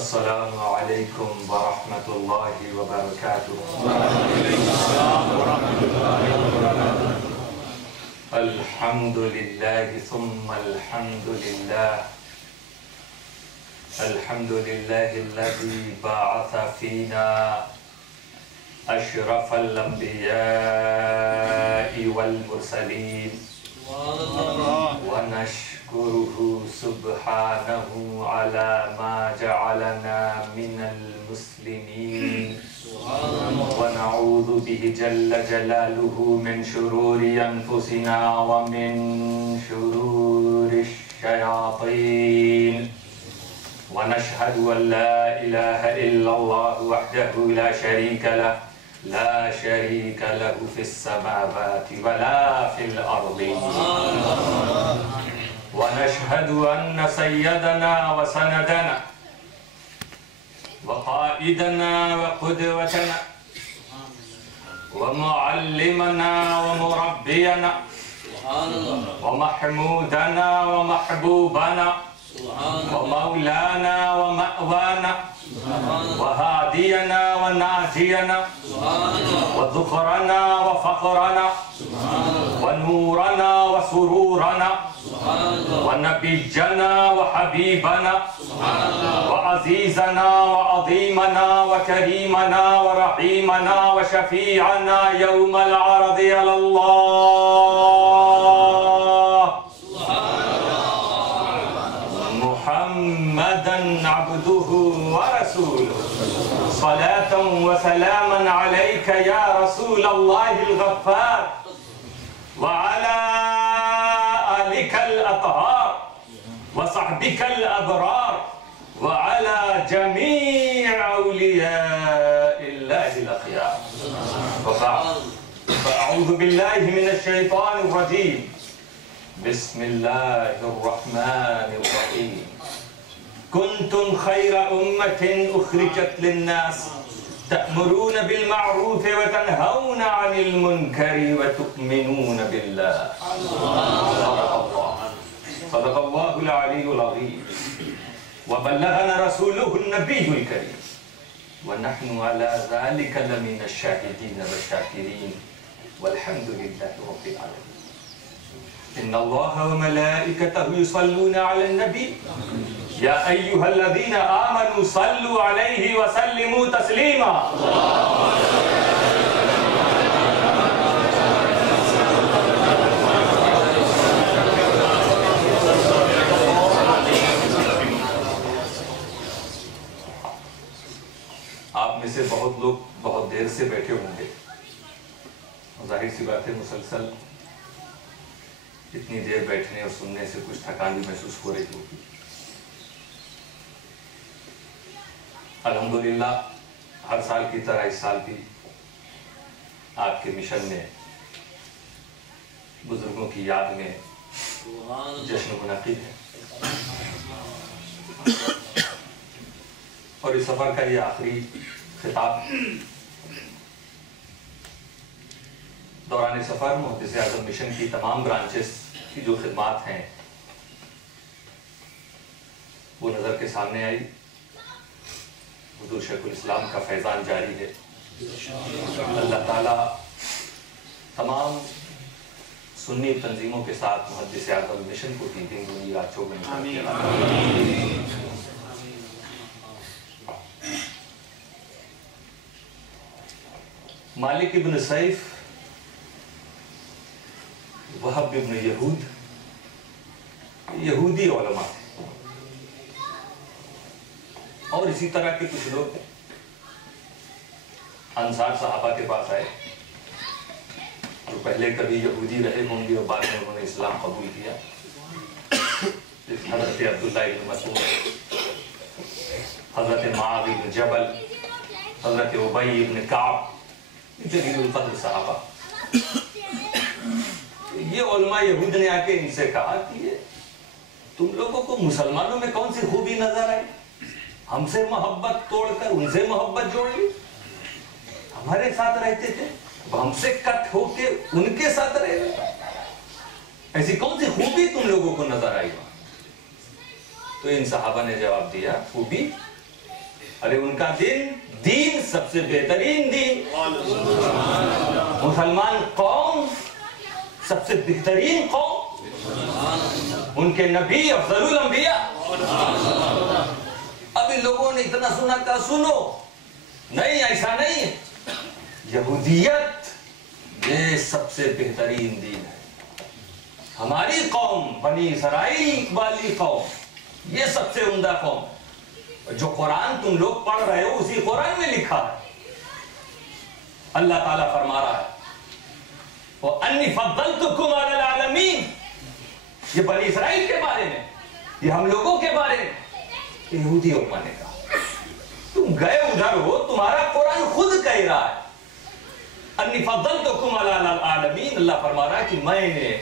السلام علیکم ورحمۃ اللہ وبرکاتہ۔ الحمد للہ ثم الحمد للہ، الحمد للہ الذی بعث فینا اشرف الانبیاء والمرسلین ونشکرہ سبحانہ علی ما جعلنا من المسلمین ونعوذ به جل جلالہ من شرور انفسنا ومن شرور الشیاطین ونشهد ان لا اله الا الله وحده لا شريك له لا شريك له في السماوات ولا في الارض ونشهد ان سيدنا وسندنا وقائدنا وقدوتنا ومعلمنا ومربينا ومحمودنا ومحبوبنا ومولانا ومأوانا وهادينا وناجينا وذخرنا وفخرنا ونورنا وسرورنا ونبينا وحبيبنا وعزيزنا وعظيمنا وكريمنا ورحيمنا وشفيعنا يوم العرض على الله محمدا عبده ورسوله صلاة وسلاما عليك يا رسول الله الغفار وعلى آلك الأطهار وصحبك الأبرار وعلى جميع أولياء الله الأخيار وبعد فأعوذ بالله من الشيطان الرجيم بسم الله الرحمن الرحيم كنتم خير أمة أخرجت للناس تأمرون بالمعروف وتنهون عن المنكر وتؤمنون بالله صدق الله العلي العظيم وبلغنا رسوله النبي الكريم ونحن على ذلك لمن الشاهدين والشاكرين والحمد لله رب العالمين إن الله وملائكته يصلون على النبي يا أيها الذين آمنوا صلوا عليه وسلموا تسليما آپ میں سے بہت لوگ بہت دیر سے بیٹھے ہوں گے، ظاہر سی بات ہے مسلسل اتنی دیر بیٹھنے اور سننے سے کچھ تھکان بھی محسوس ہو رہی ہوگی۔ الحمدللہ ہر سال کی طرح اس سال بھی آپ کے مشن میں بزرگوں کی یاد میں جشن منعقد ہے، اور اس سفر کا یہ آخری خطاب دوران سفر محدث اعظم مشن کی تمام برانچز کی جو خدمات ہیں وہ نظر کے سامنے آئی۔ حضور شیخ الاسلام کا فیضان جاری ہے، اللہ تعالیٰ تمام سنی تنظیموں کے ساتھ محدث اعظم مشن کو دین دنیا رات چوبن مالک ابن سیف، وہب ابن یہود، یہودی علماء تھے، اور اسی طرح کے کچھ لوگ انصار صحابہ کے پاس آئے جو پہلے کبھی یہودی رہے ہوں گے اور بعد میں انہوں نے اسلام قبول کیا، حضرت عبداللہ بن مسعود، حضرت معاذ بن جبل، حضرت ابی بن کعب، جلیل القدر صحابہ۔ یہ علماء یہود نے آ کے ان سے کہا کہ تم لوگوں کو مسلمانوں میں کون سی خوبی نظر آئی؟ ہم سے محبت توڑ کر ان سے محبت جوڑ لی، ہمارے ساتھ رہتے تھے، ہم سے کٹ ہو کے ان کے ساتھ رہے، ایسی کون سی خوبی تم لوگوں کو نظر آئی؟ تو ان صحابہ نے جواب دیا، خوبی ارے ان کا دین سب سے بہترین دین، مسلمان قوم سب سے بہترین قوم، ان کے نبی افضل الانبیاء۔ ابھی لوگوں نے اتنا سنا کہا سنو، نہیں ایسا نہیں، یہودیت یہ سب سے بہترین دین ہے، ہماری قوم بنی اسرائیل والی قوم یہ سب سے عمدہ قوم ہے۔ جو قرآن تم لوگ پڑھ رہے ہو اسی قرآن میں لکھا ہے، اللہ تعالیٰ فرما رہا ہے وَأَنِّي فَضَّلْتُكُمْ عَلَى الْعَالَمِينَ، یہ بنی اسرائیل کے بارے میں، یہ ہم لوگوں کے بارے میں۔ یہودیوں نے کہا تم گئے ادھر ہو، تمہارا قرآن خود کہہ رہا ہے اَنِّي فَضَّلْتُكُمْ عَلَى الْعَالَمِينَ، اللہ فرما رہا ہے کہ میں نے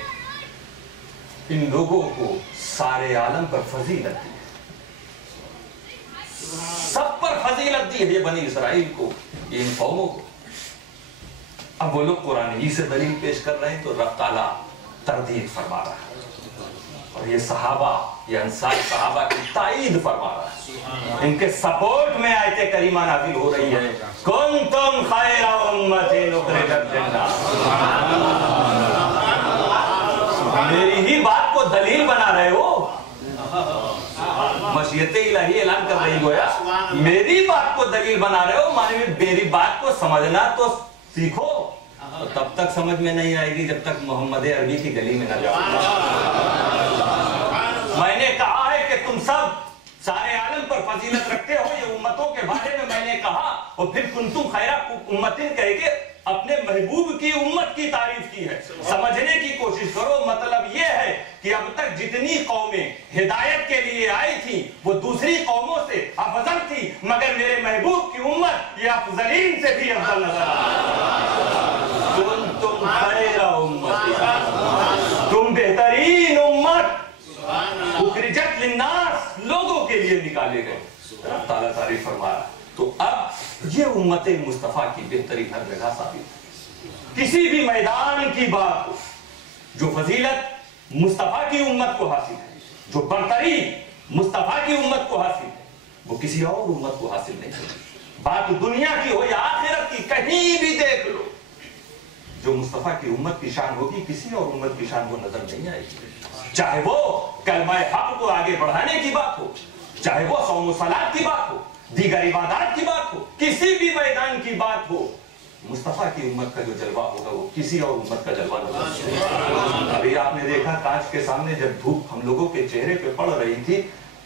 ان لوگوں کو سارے عالم پر فضیلت دی، سب پر فضیلت دی ہے، یہ بنی اسرائیل کو، یہ ان قوموں کو۔ اب وہ لوگ قرآن ہی سے دلیل پیش کر رہے ہیں تو رب تعالیٰ تردید فرما رہا ہے، اور یہ صحابہ، یہ انصار صحابہ کی تائید فرما رہا ہے، ان کے سپورٹ میں آیت کریمہ نازل ہو رہی ہے کنتم خیر امۃ اخرجت للناس۔ میری ہی بات کو دلیل بنا رہے ہو، مشیت الہی اعلان کر رہی گویا میری بات کو دلیل بنا رہے ہو، معنی میری بات کو سمجھنا تو سیکھو، تب تک سمجھ میں نہیں آئے گی جب تک محمد عربی کی گلی میں نہ جاؤ۔ میں نے کہا ہے کہ تم سب سارے عالم پر فضیلت رکھتے ہو، یہ امتوں کے بارے میں نے کہا، اور پھر کنتم خیر امتن کہہ کے اپنے محبوب کی امت کی تعریف کی ہے۔ سمجھنے کی کوشش کرو، مطلب یہ ہے کہ اب تک جتنی قومیں ہدایت کے لیے آئی تھی وہ دوسری قوموں سے افضل تھی، مگر میرے محبوب کی امت یہ افضلین سے بھی افضل نظر آئی۔ کنتم خیر امت، تم بہترین امت، اخرجت للناس، لوگوں کے لیے نکالے گئے، رب تعالیٰ تعریف فرما رہا ہے۔ تو اب یہ امت مصطفیٰ کی بہتری ہر جگہ ثابت ہے، کسی بھی میدان کی بات ہو، جو فضیلت مصطفیٰ کی امت کو حاصل ہے، جو برتری مصطفیٰ کی امت کو حاصل ہے، وہ کسی اور امت کو حاصل نہیں ہے، بات دنیا کی ہو یا آخرت کی، کہیں بھی دیکھ لو، جو مصطفیٰ کی امت کی شان ہوگی کسی اور امت کی شان وہ نظر نہیں آئے گی، چاہے وہ کلمہ حق کو آگے بڑھانے کی بات ہو، چاہے وہ صوم و صلاۃ کی بات ہو، دیگر عبادات کی بات ہو، کسی بھی میدان کی بات ہو، مصطفیٰ کی امت کا جو جلوہ ہوگا وہ کسی اور امت کا جلوہ نہیں۔ ابھی آپ نے دیکھا کانچ کے سامنے جب دھوپ ہم لوگوں کے چہرے پہ پڑ رہی تھی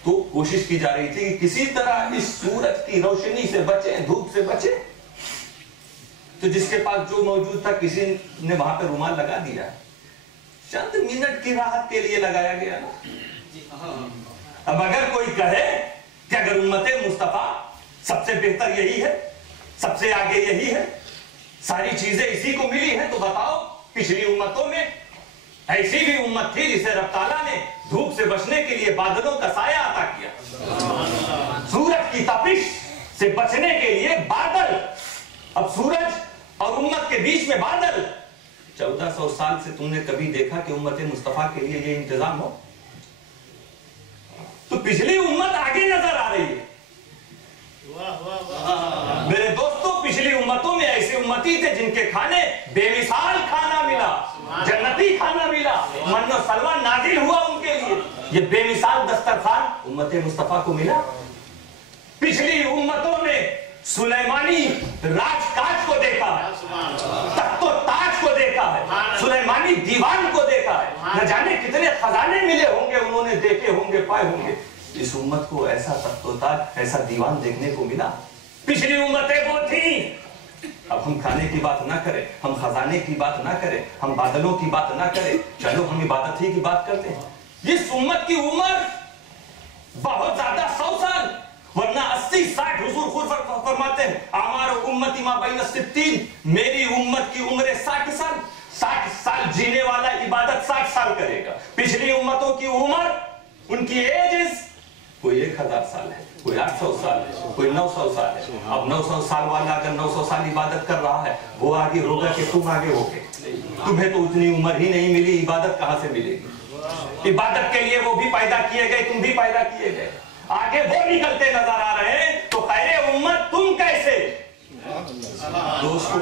تو کوشش کی جا رہی تھی کہ کسی طرح اس سورج کی روشنی سے بچیں، دھوپ سے بچیں، تو جس کے پاس جو موجود تھا کسی نے وہاں پہ رومال لگا دیا، چند منٹ کی راحت کے لیے لگایا گیا نا۔ اب اگر کوئی کہے کہ اگر امت مصطفیٰ سب سے بہتر یہی ہے، سب سے آگے یہی ہے، ساری چیزیں اسی کو ملی ہیں، تو بتاؤ پچھلی امتوں میں ایسی بھی امت تھی جسے رب تعالیٰ نے دھوپ سے بچنے کے لیے بادلوں کا سایہ عطا کیا، سورج کی تپش سے بچنے کے لیے بادل، اب سورج اور امت کے بیچ میں بادل، 1400 سال سے تم نے کبھی دیکھا کہ امت مصطفیٰ کے لیے یہ انتظام ہو؟ تو پچھلی امت آگے نظر آ رہی ہے۔ میرے دوستوں، پچھلی امتوں میں ایسے امتی تھے جن کے کھانے بے مثال کھانا ملا، جنتی کھانا ملا، من و سلوہ نازل ہوا ان کے لیے، یہ بے مثال دسترخوان امت مصطفیٰ کو ملا۔ پچھلی امتوں نے سلیمانی راج کاج کو دیکھا ہے، تخت و تاج کو دیکھا ہے، سلیمانی دیوان کو دیکھا ہے، نہ جانے کتنے خزانے ملے ہوں گے، انہوں نے دیکھے ہوں گے، پائے ہوں گے۔ اس امت کو ایسا تخت و تاج، ایسا دیوان دیکھنے کو ملا۔ پچھلی امتیں وہ تھیں۔ اب ہم کھانے کی بات نہ کریں، ہم خزانے کی بات نہ کریں، ہم بادلوں کی بات نہ کریں، چلو ہم عبادت ہی کی بات کرتے ہیں۔ اس امت کی عمر بہت زیادہ 100 سال، ورنہ 80-60 حضور خود فرماتے ہیں اعمار امتی ما بین 60، میری امت کی عمر 60 سال، 60 سال جینے والا عبادت 60 سال کرے گا۔ پچھلی امتوں کی عمر، ان کی ایجز، کوئی 1000 سال ہے، کوئی 800 سال ہے، کوئی 900 سال ہے۔ اب 900 سال والا اگر 900 سال عبادت کر رہا ہے، وہ آگے ہوگا کہ تم آگے ہوگے؟ تمہیں تو اتنی عمر ہی نہیں ملی، عبادت کہاں سے ملے گی؟ عبادت کے لیے وہ بھی پیدا کیے گئے، تم بھی پیدا کیے گئے، آگے وہ نکلتے نظر آ رہے ہیں، تو तो खैर उम्मत तुम कैसे? दोस्तों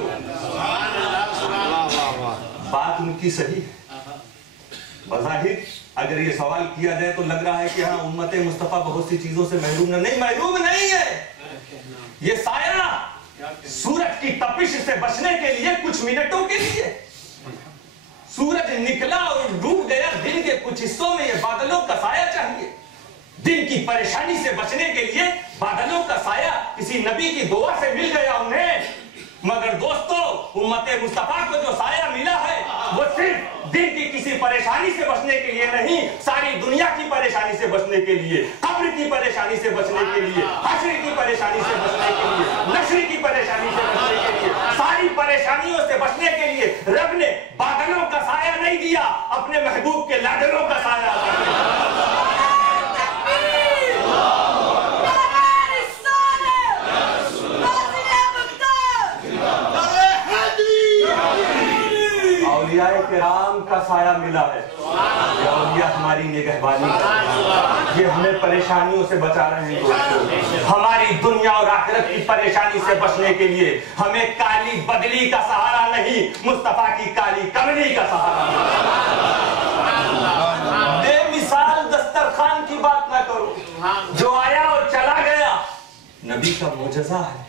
बात उनकी सही है। बज़ाहिर अगर ये सवाल किया जाए तो लग रहा है कि हाँ उम्मत मुस्तफा बहुत सी चीजों से महरूम नहीं, महरूम नहीं है। ये साया सूरज की तपिश से बचने के लिए कुछ मिनटों के लिए, सूरज निकला और डूब गया, दिन के कुछ हिस्सों में ये बादलों का साया चाहिए। दिन की परेशानी से बचने के लिए बादलों का साया किसी नबी की दुआ से मिल गया उन्हें। मगर दोस्तों उम्मत मुस्तफा को जो साया मिला है वो सिर्फ दिन की किसी परेशानी से बचने के लिए नहीं, सारी दुनिया की परेशानी से बचने के लिए, कब्र की परेशानी से बचने के लिए, हश्र की परेशानी से बचने के लिए, नश्र की परेशानी से बचने के लिए, सारी परेशानियों से बचने के लिए रब ने बादलों का साया नहीं दिया, अपने महबूब के लाडलों का साया दिया। किराम का साया मिला है, ये हमारी निगहबानी, ये हमें परेशानियों से बचा रहे हैं दोस्तों। हमारी दुनिया और आखिरत की परेशानी से बचने के लिए हमें काली बदली का सहारा नहीं, मुस्तफा की काली कमली का सहारा। बेमिसाल दस्तरखान की बात ना करो, जो आया और चला गया नबी का मोजज़ा है।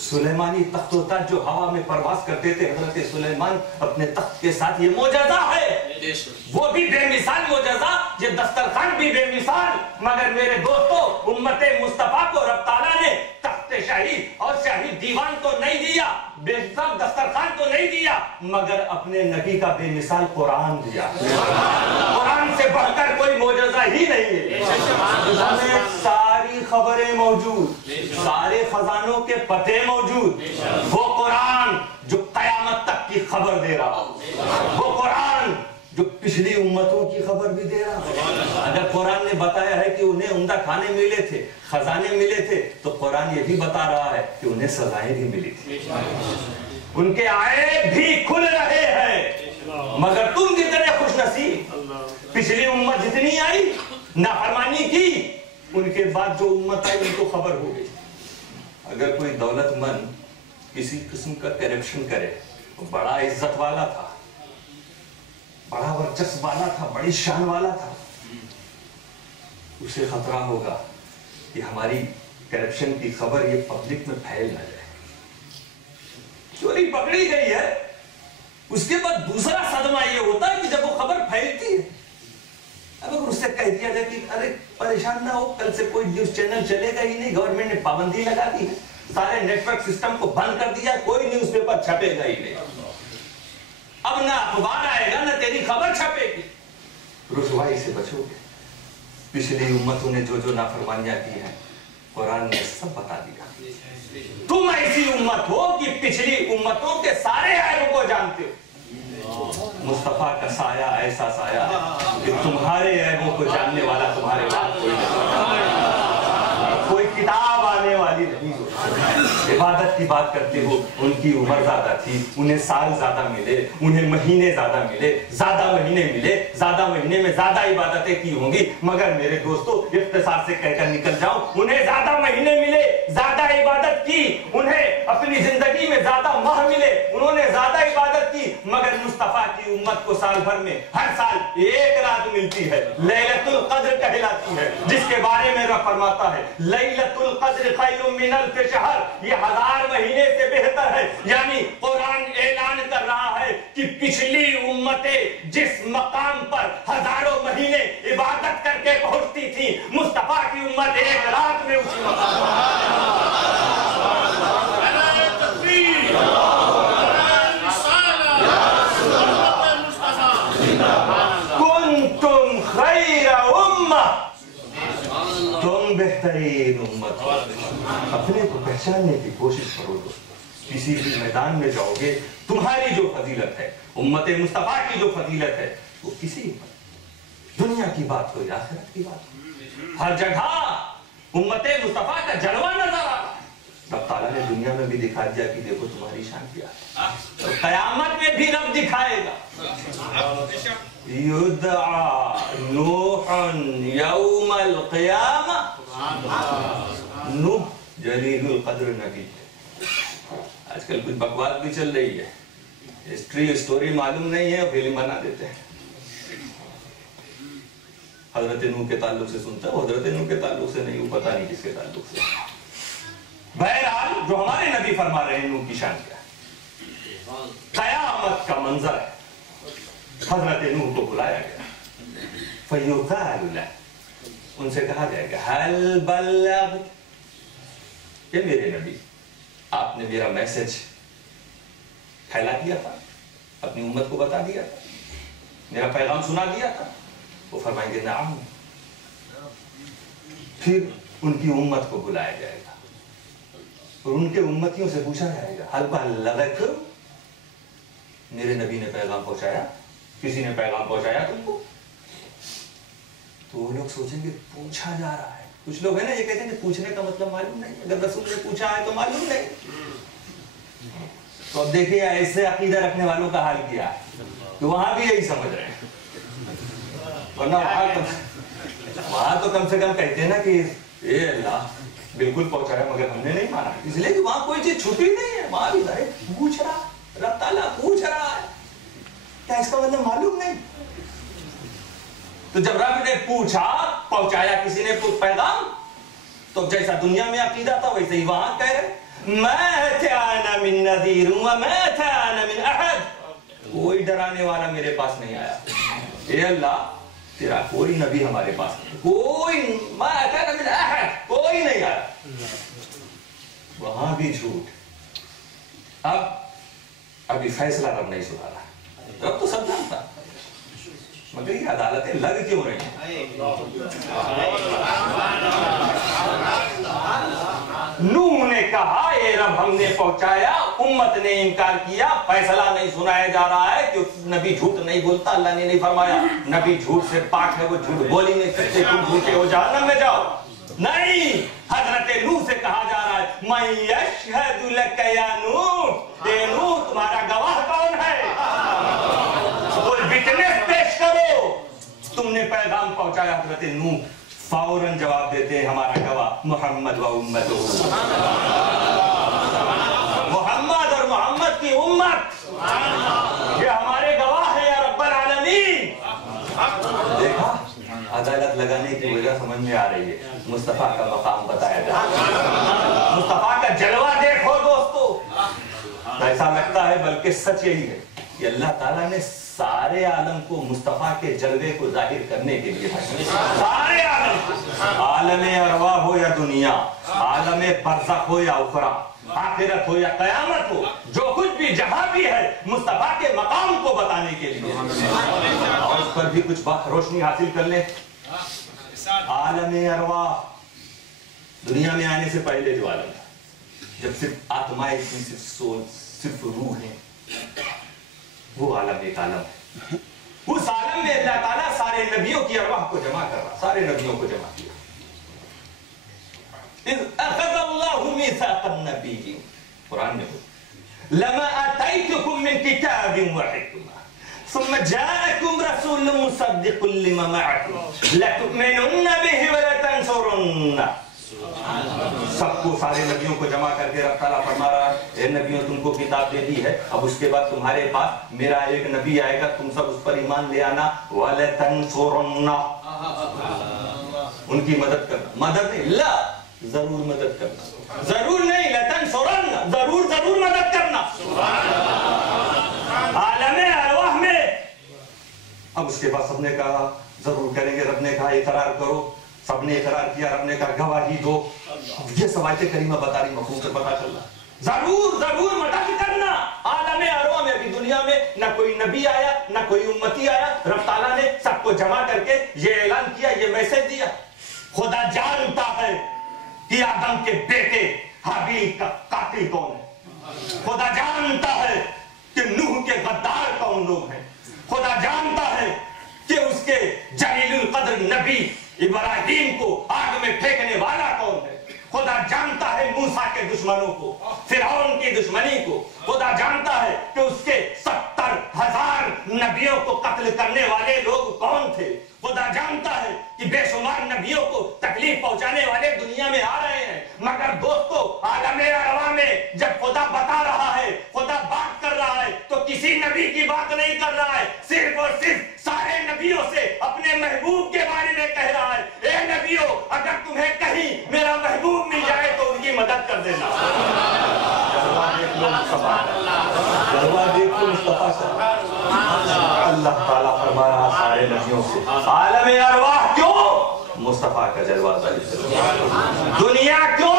सुलेमानी तख्त जो हवा में परवास करते थे हजरत सुलेमान अपने तख्त के साथ, ये मोजज़ा है, वो भी बेमिसाल मोजज़ा, ये दस्तरखान भी बेमिसाल। मगर मेरे दोस्तों उम्मत मुस्तफा को रब ताला ने तख्त शाही और शाही दीवान तो नहीं दिया, बेमिसाल दस्तरखान तो नहीं दिया, मगर अपने नबी का बेमिसाल कुरान दिया। कुरान से बढ़कर कोई मोजज़ा ही नहीं है। सारी खबरें मौजूद, सारे खजानों के पते मौजूद, वो कुरान जो कयामत तक की खबर दे रहा, वो कुरान जो पिछली उम्मतों की खबर भी दे रहा। अगर कुरान ने बताया है कि उन्हें उम्दा खाने मिले थे, खजाने मिले थे, तो कुरान ये भी बता रहा है कि उन्हें सजाएं भी मिली थी, उनके ऐब भी खुल रहे हैं। मगर तुम कितने खुशनसीब, पिछली उम्मत जितनी आई नाफरमानी की, उनके बाद जो उम्मत आई उनको खबर हो गई। अगर कोई दौलतमंद किसी किस्म का करप्शन करे, तो बड़ा इज्जत वाला था, बड़ा वर्चस्व वाला था, बड़ी शान वाला था, उसे खतरा होगा कि हमारी करप्शन की खबर ये पब्लिक में फैल ना जाए। चोरी पकड़ी गई है, उसके बाद दूसरा सदमा ये होता है कि जब वो खबर फैलती है, अब अगर उससे कह दिया जाए कि अरे परेशान ना हो, कल से कोई न्यूज चैनल चलेगा ही नहीं, गवर्नमेंट ने पाबंदी लगा दी है, सारे नेटवर्क सिस्टम को बंद कर दिया, कोई न्यूज़पेपर छपेगा ही नहीं, अब ना अखबार आएगा ना तेरी खबर छपेगी, रुसवाई से बचोगे। पिछली उम्मतों ने जो जो नाफरमानियां की हैं कुरान ने सब बता दिया। तुम ऐसी उम्मत हो कि पिछली उम्मतों के सारे ऐबों को जानते हो। मुस्तफा का साया ऐसा साया है कि तुम्हारे ऐबों को जानने वाला तुम्हारे बाद कोई नहीं, कोई किताब आने वाली नहीं हो। इबादत की बात करते हो, उनकी उम्र ज्यादा थी, उन्हें साल ज्यादा मिले, उन्हें महीने ज्यादा मिले, ज्यादा महीने मिले, ज्यादा महीने में ज्यादा इबादतें की होंगी। मगर मेरे दोस्तों इख्तिसार से कहकर निकल जाऊं, उन्हें ज्यादा महीने मिले, ज्यादा इबादत की, उन्हें अपनी जिंदगी में ज्यादा माह मिले, उन्होंने ज्यादा इबादत की, मगर मुस्तफा की उम्मत को साल भर में हर साल एक रात मिलती है, लैलतुल कद्र कहलाती है, जिसके बारे में रब फरमाता है लैलतुल कद्र खैरुम मिन अल्फ शहर, ये 1000 महीने से बेहतर है। यानी कुरान ऐलान कर रहा है कि पिछली उम्मतें जिस मकाम पर हजारों महीने इबादत करके पहुंचती थी, मुस्तफा की उम्मत एक रात में उसी कुंतुम खैर उम्मा, तुम बेहतरीन उम्मत। अपने को पहचानने की कोशिश करो दोस्तों, किसी भी मैदान में जाओगे तुम्हारी जो फजीलत है, उम्मत मुस्तफा की जो फजीलत है, वो किसी दुनिया की बात हो या आखिरत की बात हो, हर जगह उम्मत मुस्तफा का जलवा नजर आ रहा है। रब ताला ने दुनिया में भी दिखा दिया कि देखो तुम्हारी शान क्या है, तो कयामत में भी रब दिखाएगा। युदआ नूहन यौमल क़ियामा, नूह जलील कद्र नबी। आजकल कुछ बकवास भी चल रही है, हिस्ट्री स्टोरी मालूम नहीं है, फिल्म बना देते हैं। हजरत नूह के ताल्लुक से सुनता है, हजरत नूह के ताल्लुक से नहीं, वो पता नहीं किसके ताल्लुक से। बहरहाल जो हमारे नबी फरमा रहे हैं नूह की शान क्या है, कयामत का मंजर है। हजरत नूह को बुलाया गया, फयुक़ालु लहु, उनसे कहा जाएगा हल बल्लग, ये मेरे नबी आपने मेरा मैसेज फैला दिया था, अपनी उम्मत को बता दिया था, मेरा पैगाम सुना दिया था। वो फरमाएंगे नाम। फिर उनकी उम्मत को बुलाया जाएगा और उनके उम्मतियों से पूछा जाएगा हल बल्लगकुम, मेरे नबी ने पैगाम पहुंचाया, किसी ने पैगाम पहुंचाया तुमको? तो वो लोग सोचेंगे पूछा जा रहा है। कुछ लोग है ना ये कहते हैं कि पूछने का मतलब मालूम नहीं, अगर रसूल ने पूछा है तो मालूम नहीं। तो अब देखिए ऐसे अकीदा रखने वालों का हाल किया है, तो वहां भी यही समझ रहे हैं, वरना वहां तो कम से कम कहते हैं ना कि ये अल्लाह बिल्कुल पहुंचाया मगर हमने नहीं माना, इसलिए कि वहां कोई चीज छुपी नहीं है। वहां भी पूछ रहा, रब ताला पूछ रहा है, क्या इसका मतलब मालूम नहीं? तो जब रब ने पूछा, पहुंचाया किसी ने पैगाम, तो जैसा दुनिया में अकीदा था वैसे ही वहां कह रहे मैं था मिन नज़ीर व मैं था मिन अहद, कोई डराने वाला मेरे पास नहीं आया। ए अल्लाह तेरा कोई नबी हमारे पास नहीं, कोई मैं था मिन अहद, कोई नहीं आया। वहां भी झूठ। अब अभी फैसला रब नहीं सुना, रब तो सब जानता, मगर ये अदालतें लग क्यों रही हैं? नूह ने कहा ये रब हमने पहुंचाया, उम्मत ने इनकार किया, फैसला नहीं सुनाया जा रहा है कि नबी झूठ नहीं बोलता। अल्लाह ने नहीं फरमाया नबी झूठ से पाक है, वो झूठ बोल ही नहीं सकते, तुम झूठे हो जहन्नम में जाओ। नहीं, हजरत नूह से कहा जा रहा है मैं यशहदु लक या नूह, ए नूह तुम्हारा गवाह कौन है? कोई विटनेस पेश करो, तुमने पैगाम पहुंचाया। हजरत नूह फौरन जवाब देते हैं हमारा गवाह मोहम्मद व उम्मतुहु, मोहम्मद और मोहम्मद की उम्मत ये हमारे गवाह है या रब्बल आलमीन। देखा, अदालत लगाने की वजह समझ में आ रही है। मुस्तफा का मकाम बताया जाए, मुस्तफा का जलवा देखो दोस्तों, ऐसा लगता है बल्कि सच यही है कि अल्लाह ताला ने सारे आलम को मुस्तफा के जलवे को जाहिर करने के लिए, सारे आलम, आलमे अरवा हो या दुनिया, आलमे बरज़ख हो या उखरा, आखिरत हो या कयामत हो, जो कुछ भी जहां भी है मुस्तफा के मकाम को बताने के लिए, और उस पर भी कुछ रोशनी हासिल कर ले। आलमे अरवा दुनिया में आने से पहले जो आलम था, जब सिर्फ आत्माएं थी, सिर्फ सोल, सिर्फ रूह है, वो आलम एक आलम है। उस आलम में अल्लाह ताला सारे नबियों की अरवाह को जमा कर रहा, सारे नबियों को जमा किया। इज़ अख़ज़ल्लाहु मीसाक़न नबिय्यीन, कुरान में लमा आतैतुकुम मिन किताबिन व हिकमा सुम्मा जाअकुम रसूलुम मुसद्दिक़ुन लिमा मअकुम लतु'मिनुन्ना बिही व लतंसुरुन्ना। सबको, सारे नबियों को जमा करके रब ताला फरमा रहा है ए नबियों तुमको किताब दे दी है, अब उसके बाद तुम्हारे पास मेरा एक नबी आएगा, तुम सब उस पर ईमान ले आना, वलतंसुरुन्ना, उनकी मदद करना। मदद नहीं, ला जरूर मदद करना, जरूर नहीं, लतंसुरुन्ना, जरूर जरूर मदद करना। आलमे अरवाह में अब उसके बाद सबने कहा जरूर करेंगे, रब ने कहा इकरार करो, सबने इकरार किया, रब ने कहा गवाही दो। ये सब आयत करीमा बता रही, मफहूम से पता चलना जरूर जरूर मदद करना। आलमे अरवा में अभी दुनिया में ना कोई नबी आया, ना कोई उम्मती आया, रब ताला ने सबको जमा करके ये ऐलान किया, ये मैसेज दिया। खुदा जानता है कि आदम के बेटे हाबील का कातिल कौन है, खुदा जानता है कि नूह के गद्दार कौन लोग हैं, खुदा जानता है कि उसके जलीलुल कद्र नबी इब्राहिम को आग में फेंकने वाला कौन है, खुदा जानता है मूसा के दुश्मनों को, फिरौन की दुश्मनी को, खुदा जानता है कि उसके 70,000 नबियों को कत्ल करने वाले लोग कौन थे, खुदा जानता है कि बेशुमार नबियों को तकलीफ पहुंचाने वाले दुनिया में आ रहे हैं, مگر دوستو عالم ارواح میں جب خدا بتا رہا ہے، خدا بات کر رہا ہے تو کسی نبی کی بات نہیں کر رہا ہے، صرف اور صرف سارے نبیوں سے اپنے محبوب کے بارے میں کہہ رہا ہے، اے نبیوں اگر تمہیں کہیں میرا محبوب مل جائے تو ان کی مدد کر دینا۔ جلوہ دیکھو مصطفیٰ کا۔ اللہ تعالیٰ فرما رہا سارے نبیوں سے، عالم ارواح کیوں؟ مصطفیٰ کا جلوہ ظاہر، دنیا کیوں؟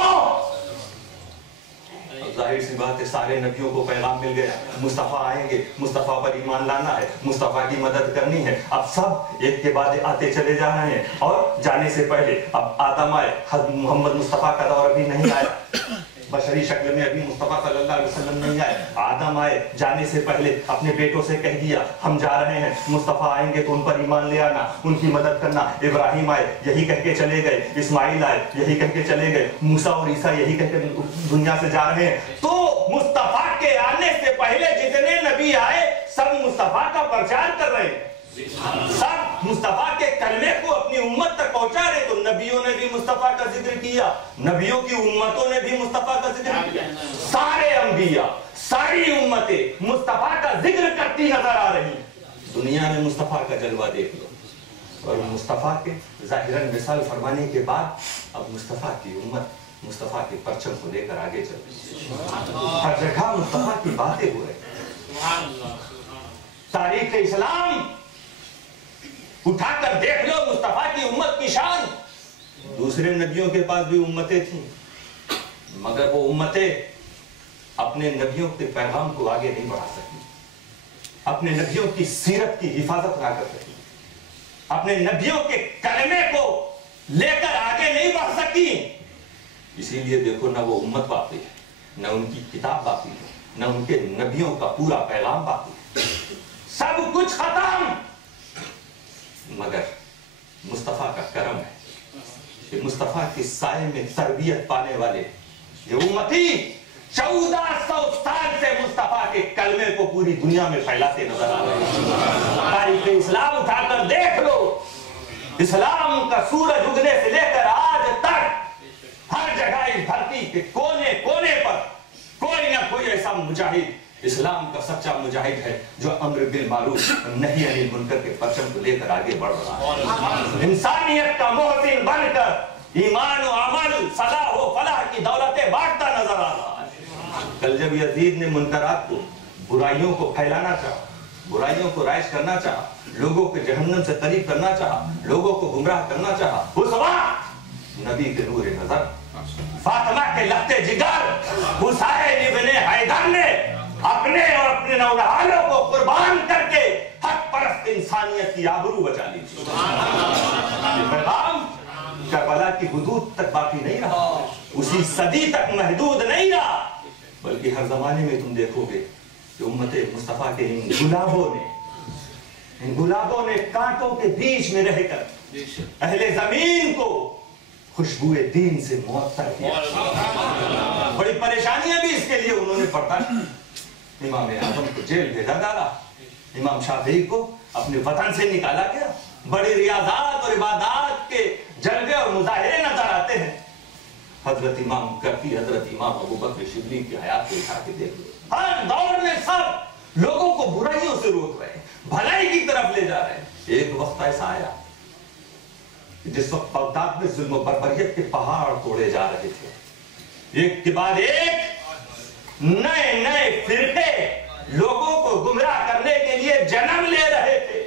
ظاہر سی بات ہے سارے نبیوں کو پیغام مل گیا، مصطفیٰ آئیں گے، مصطفیٰ پر ایمان لانا ہے، مصطفیٰ کی مدد کرنی ہے۔ اب سب ایک کے بعد آتے چلے جا رہے ہیں، اور جانے سے پہلے اب آدم آئے، محمد مصطفیٰ کا دور ابھی نہیں آیا، بشری شکل میں ابھی مصطفیٰ صلی اللہ علیہ وسلم نہیں آئے۔ آدم آئے، جانے سے پہلے اپنے بیٹوں سے کہہ دیا ہم جا رہے ہیں، مصطفیٰ آئیں گے تو ان پر ایمان لے آنا، ان کی مدد کرنا۔ ابراہیم آئے، یہی کہہ کے چلے گئے، اسماعیل آئے، یہی کہہ کے چلے گئے، موسیٰ اور عیسیٰ یہی کہہ کے دنیا سے جا رہے ہیں۔ تو مصطفیٰ کے آنے سے پہلے جتنے نبی آئے سب مصطفیٰ کا پرچار کر رہے ہیں، سب مصطفیٰ کے کلمے کو اپنی امت تک پہنچا رہے۔ تو نبیوں نے بھی مصطفیٰ کا ذکر کیا، نبیوں کی امتوں نے بھی مصطفیٰ کا ذکر کیا، سارے انبیاء ساری امتیں مصطفیٰ کا ذکر کرتی نظر آ رہی ہیں۔ دنیا میں مصطفیٰ کا جلوہ دیکھ لو، اور مصطفیٰ کے ظاہراً مثال فرمانے کے بعد اب مصطفیٰ کی امت مصطفیٰ کے پرچم کو لے کر آگے چلتی، ہر جگہ مصطفیٰ کی باتیں ہو رہی۔ تاریخ اسلام اٹھا کر دیکھ لو مصطفیٰ کی امت کی شان۔ دوسرے نبیوں کے پاس بھی امتیں تھیں، مگر وہ امتیں اپنے نبیوں کے پیغام کو آگے نہیں بڑھا سکی، اپنے نبیوں کی سیرت کی حفاظت نہ کر سکی، اپنے نبیوں کے کلمے کو لے کر آگے نہیں بڑھ سکی۔ اسی لیے دیکھو نہ وہ امت باقی ہے، نہ ان کی کتاب باقی ہے، نہ ان کے نبیوں کا پورا پیغام باقی ہے، سب کچھ ختم۔ مگر مصطفیٰ کا کرم ہے کہ مصطفیٰ کے سائے میں تربیت پانے والے یہ امتی 1400 سال سے مصطفیٰ کے کلمے کو پوری دنیا میں پھیلاتے نظر آ رہے ہیں۔ تاریخ اسلام اٹھا کر دیکھ لو، اسلام کا سورج اگنے سے لے کر آج تک ہر جگہ اس دھرتی کے کونے کونے پر کوئی نہ کوئی ایسا مجاہد اسلام کا سچا مجاہد ہے جو امر بالمعروف نہی عن المنکر کے پرچم کو لے کر آگے بڑھ رہا ہے، انسانیت کا محسن بن کر ایمان و عمل صلاح و فلاح کی دولتیں بانٹتا نظر آ رہا ہے۔ کل جب یزید نے منکرات کو، برائیوں کو پھیلانا چاہا، برائیوں کو رائج کرنا چاہا، لوگوں کو جہنم سے قریب کرنا چاہا، لوگوں کو گمراہ کرنا چاہا، اس وقت نبی کے نور نظر، فاطمہ کے لخت جگر حسین ابن حیدر نے اپنے اور اپنے نونہالوں کو قربان کر کے حق پرست انسانیت کی آبرو بچا لی تھی۔ یہ پیغام کربلا کی حدود تک باقی نہیں رہا، اسی صدی تک محدود نہیں رہا، بلکہ ہر زمانے میں تم دیکھو گے کہ امت مصطفیٰ کے ان گلابوں نے کانٹوں کے بیچ میں رہ کر اہل زمین کو خوشبو دین سے معطر کیا۔ بڑی پریشانیاں بھی اس کے لیے انہوں نے برداشت کی۔ امام اعظم کو جیل بھیجا ڈالا، امام شافعی کو اپنے وطن سے نکالا گیا، بڑی ریاضات اور عبادات کے جلوے اور مظاہرے نظر آتے ہیں۔ حضرت امام کرتی، حضرت امام ابو بکر شبلی کی حیات کو اٹھا کے دیکھ لو، ہر دور میں سب لوگوں کو برائیوں سے روک رہے ہیں، بھلائی کی طرف لے جا رہے ہیں۔ ایک وقت ایسا آیا جس وقت بغداد میں ظلم و بربریت کے پہاڑ توڑے جا رہے تھے، ایک کے بعد ایک نئے نئے فرقے لوگوں کو گمراہ کرنے کے لیے جنم لے رہے تھے،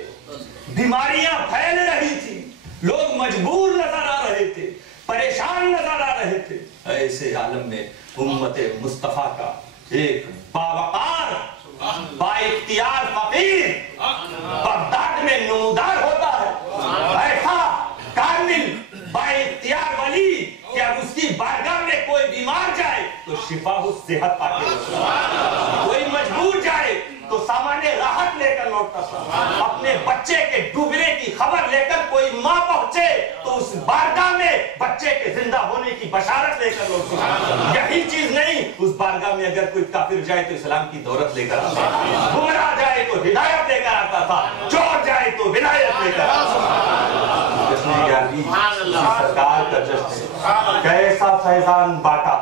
بیماریاں پھیل رہی تھی، لوگ مجبور نظر آ رہے تھے، پریشان نظر آ رہے تھے۔ ایسے عالم میں امت مصطفیٰ کا ایک باوقار با اختیار فقیر بغداد میں نمودار ہوتا ہے، ایسا کامل با اختیار ولی کہ اب اس کی بارگاہ میں کوئی بیمار جائے تو شفا و صحت پا کے لوٹتا، کوئی مجبور جائے تو سامان راحت لے کر لوٹتا تھا، اپنے بچے کے ڈوبنے کی خبر لے کر کوئی ماں پہنچے تو اس بارگاہ میں بچے کے زندہ ہونے کی की बशारत लेकर लौटती है। यही चीज नहीं, उस बारगाह में अगर कोई काफिर जाए तो इस्लाम की दौलत लेकर आता था, गुमराह जाए तो हिदायत लेकर आता था, चोर जाए तो विलायत लेकर आता था। जश्न 11वीं सरकार का जश्न, कैसा फैजान बांटा,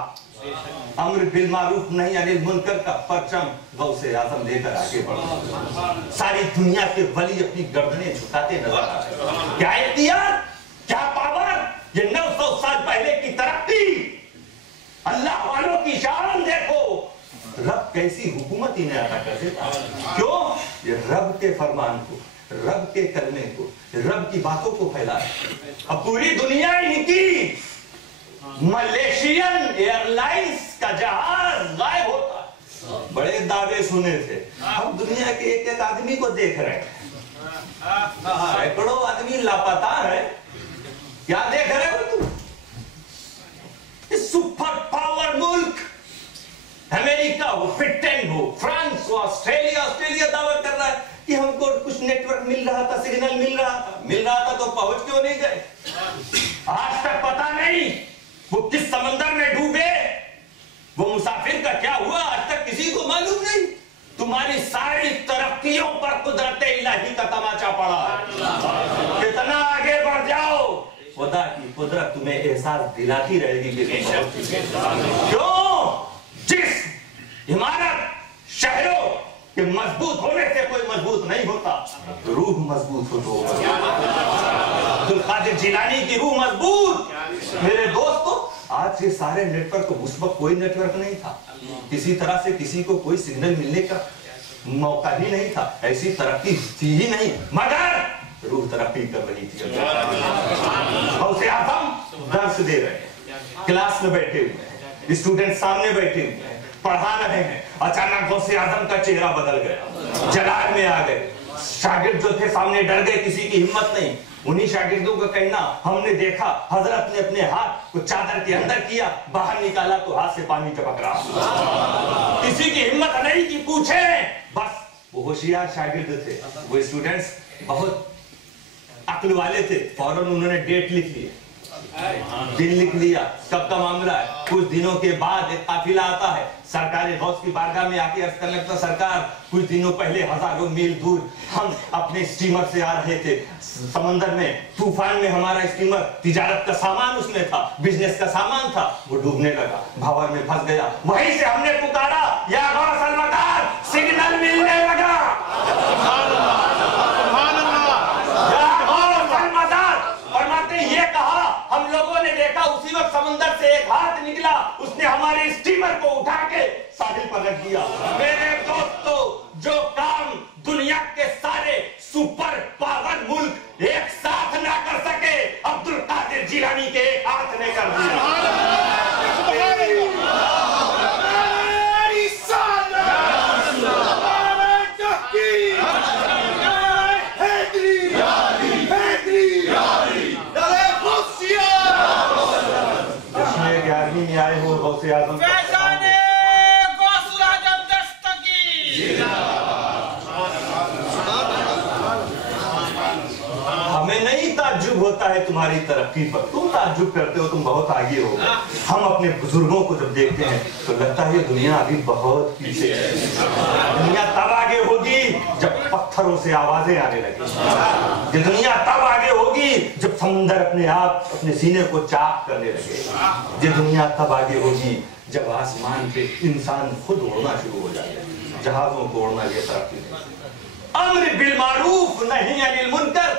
अम्र बिल मारूफ नहीं अनिल मुनकर का परचम गौसे आजम लेकर आगे बढ़ा। सारी दुनिया के वली अपनी गर्दनें झुकाते नजर आ रहे। क्या इख्तियार, क्या पावर, ये 900 साल पहले की तरक्की, अल्लाह वालों की शान देखो। रब कैसी हुकूमत इन्हें अता कर देता। क्यों? ये रब के फरमान को, रब के कलमे को, रब की बातों को फैलाए। अब पूरी दुनिया इनकी मलेशियन एयरलाइंस का जहाज गायब होता, बड़े दावे सुने थे। हम दुनिया के एक एक आदमी को देख रहे हैं, सैकड़ों आदमी लापता है। क्या देख रहे हो तुम? इस सुपर पावर मुल्क अमेरिका हो, ब्रिटेन हो, फ्रांस हो, ऑस्ट्रेलिया दावा कर रहा है कि हमको कुछ नेटवर्क मिल रहा था, सिग्नल मिल रहा था तो पहुंच क्यों नहीं गए? आज तक पता नहीं वो किस समंदर में डूबे, वो मुसाफिर का क्या हुआ, आज तक किसी को मालूम नहीं। तुम्हारी सारी तरक्कियों पर कुदरत इलाही का तमाचा पड़ा। कितना आगे बढ़ जाओ, खुदा की कुदरत तुम्हें एहसास दिलाती रहेगी। क्यों? जिस इमारत शहरों के मजबूत होने से कोई मजबूत नहीं होता, रूह मजबूत हो तो अब्दुल कादिर जिलानी की रूह मजबूत। मेरे दोस्तों, आज से सारे नेटवर्क, उस वक्त कोई नेटवर्क नहीं था, किसी तरह से किसी को कोई सिग्नल मिलने का मौका ही नहीं था, ऐसी तरक्की थी ही नहीं, मगर रूह तरक्की कर रही थी। गौसे आजम दर्स दे रहे हैं, क्लास में बैठे हुए हैं, स्टूडेंट सामने बैठे हुए हैं, पढ़ा रहे हैं। अचानक गौसे आजम का चेहरा बदल गया, जलाल में आ गए। शागिर्द जो थे सामने डर गए, किसी की हिम्मत नहीं। उन्हीं शागिर्दों का कहना, हमने देखा हजरत ने अपने हाथ को चादर के अंदर किया, बाहर निकाला तो हाथ से पानी टपक रहा। किसी की हिम्मत नहीं कि पूछे। बस वो होशियार शागिर्द थे, वो स्टूडेंट्स बहुत अक्ल वाले थे। फौरन उन्होंने डेट लिख ली, दिन लिख लिया, कब का मामला है। कुछ दिनों के बाद एक काफिला आता है, सरकारी गौस की बारगाह में आके अर्ज करने लगता, सरकार कुछ दिनों पहले हजारों मील दूर हम अपने स्टीमर से आ रहे थे, समंदर में तूफान में हमारा स्टीमर, तिजारत का सामान उसमें था, बिजनेस का सामान था, वो डूबने लगा, भावर में फंस गया। वहीं से हमने पुकारा, या गौस अल-मदार, सिग्नल मिलने लगा। हम लोगों ने देखा, उसी वक्त समंदर से एक हाथ निकला, उसने हमारे स्टीमर को उठा के साहिल पर रख दिया। मेरे दोस्तों, जो काम दुनिया के सारे सुपर पावर मुल्क एक साथ ना कर सके, अब्दुल कादिर जिलानी के एक हाथ ने कर दिया। आए हो गौसे आजम, हमें नहीं ताज्जुब होता है तुम्हारी तरक्की पर, तुम ताज्जुब करते हो, तुम बहुत आगे हो। हम अपने बुजुर्गों को जब देखते हैं तो लगता है ये दुनिया अभी बहुत पीछे है। दुनिया तब आगे होगी जब पत्थरों से आवाजें आने लगी। ये दुनिया तब आगे होगी जब समुंदर अपने आप अपने सीने को चाक करने लगे। ये दुनिया तब आगे होगी जब आसमान पे इंसान खुद उड़ना शुरू हो जाए, जहाजों को उड़ना। ये तरक्की अम्र बिल मारूफ नहीं अनिल मुनकर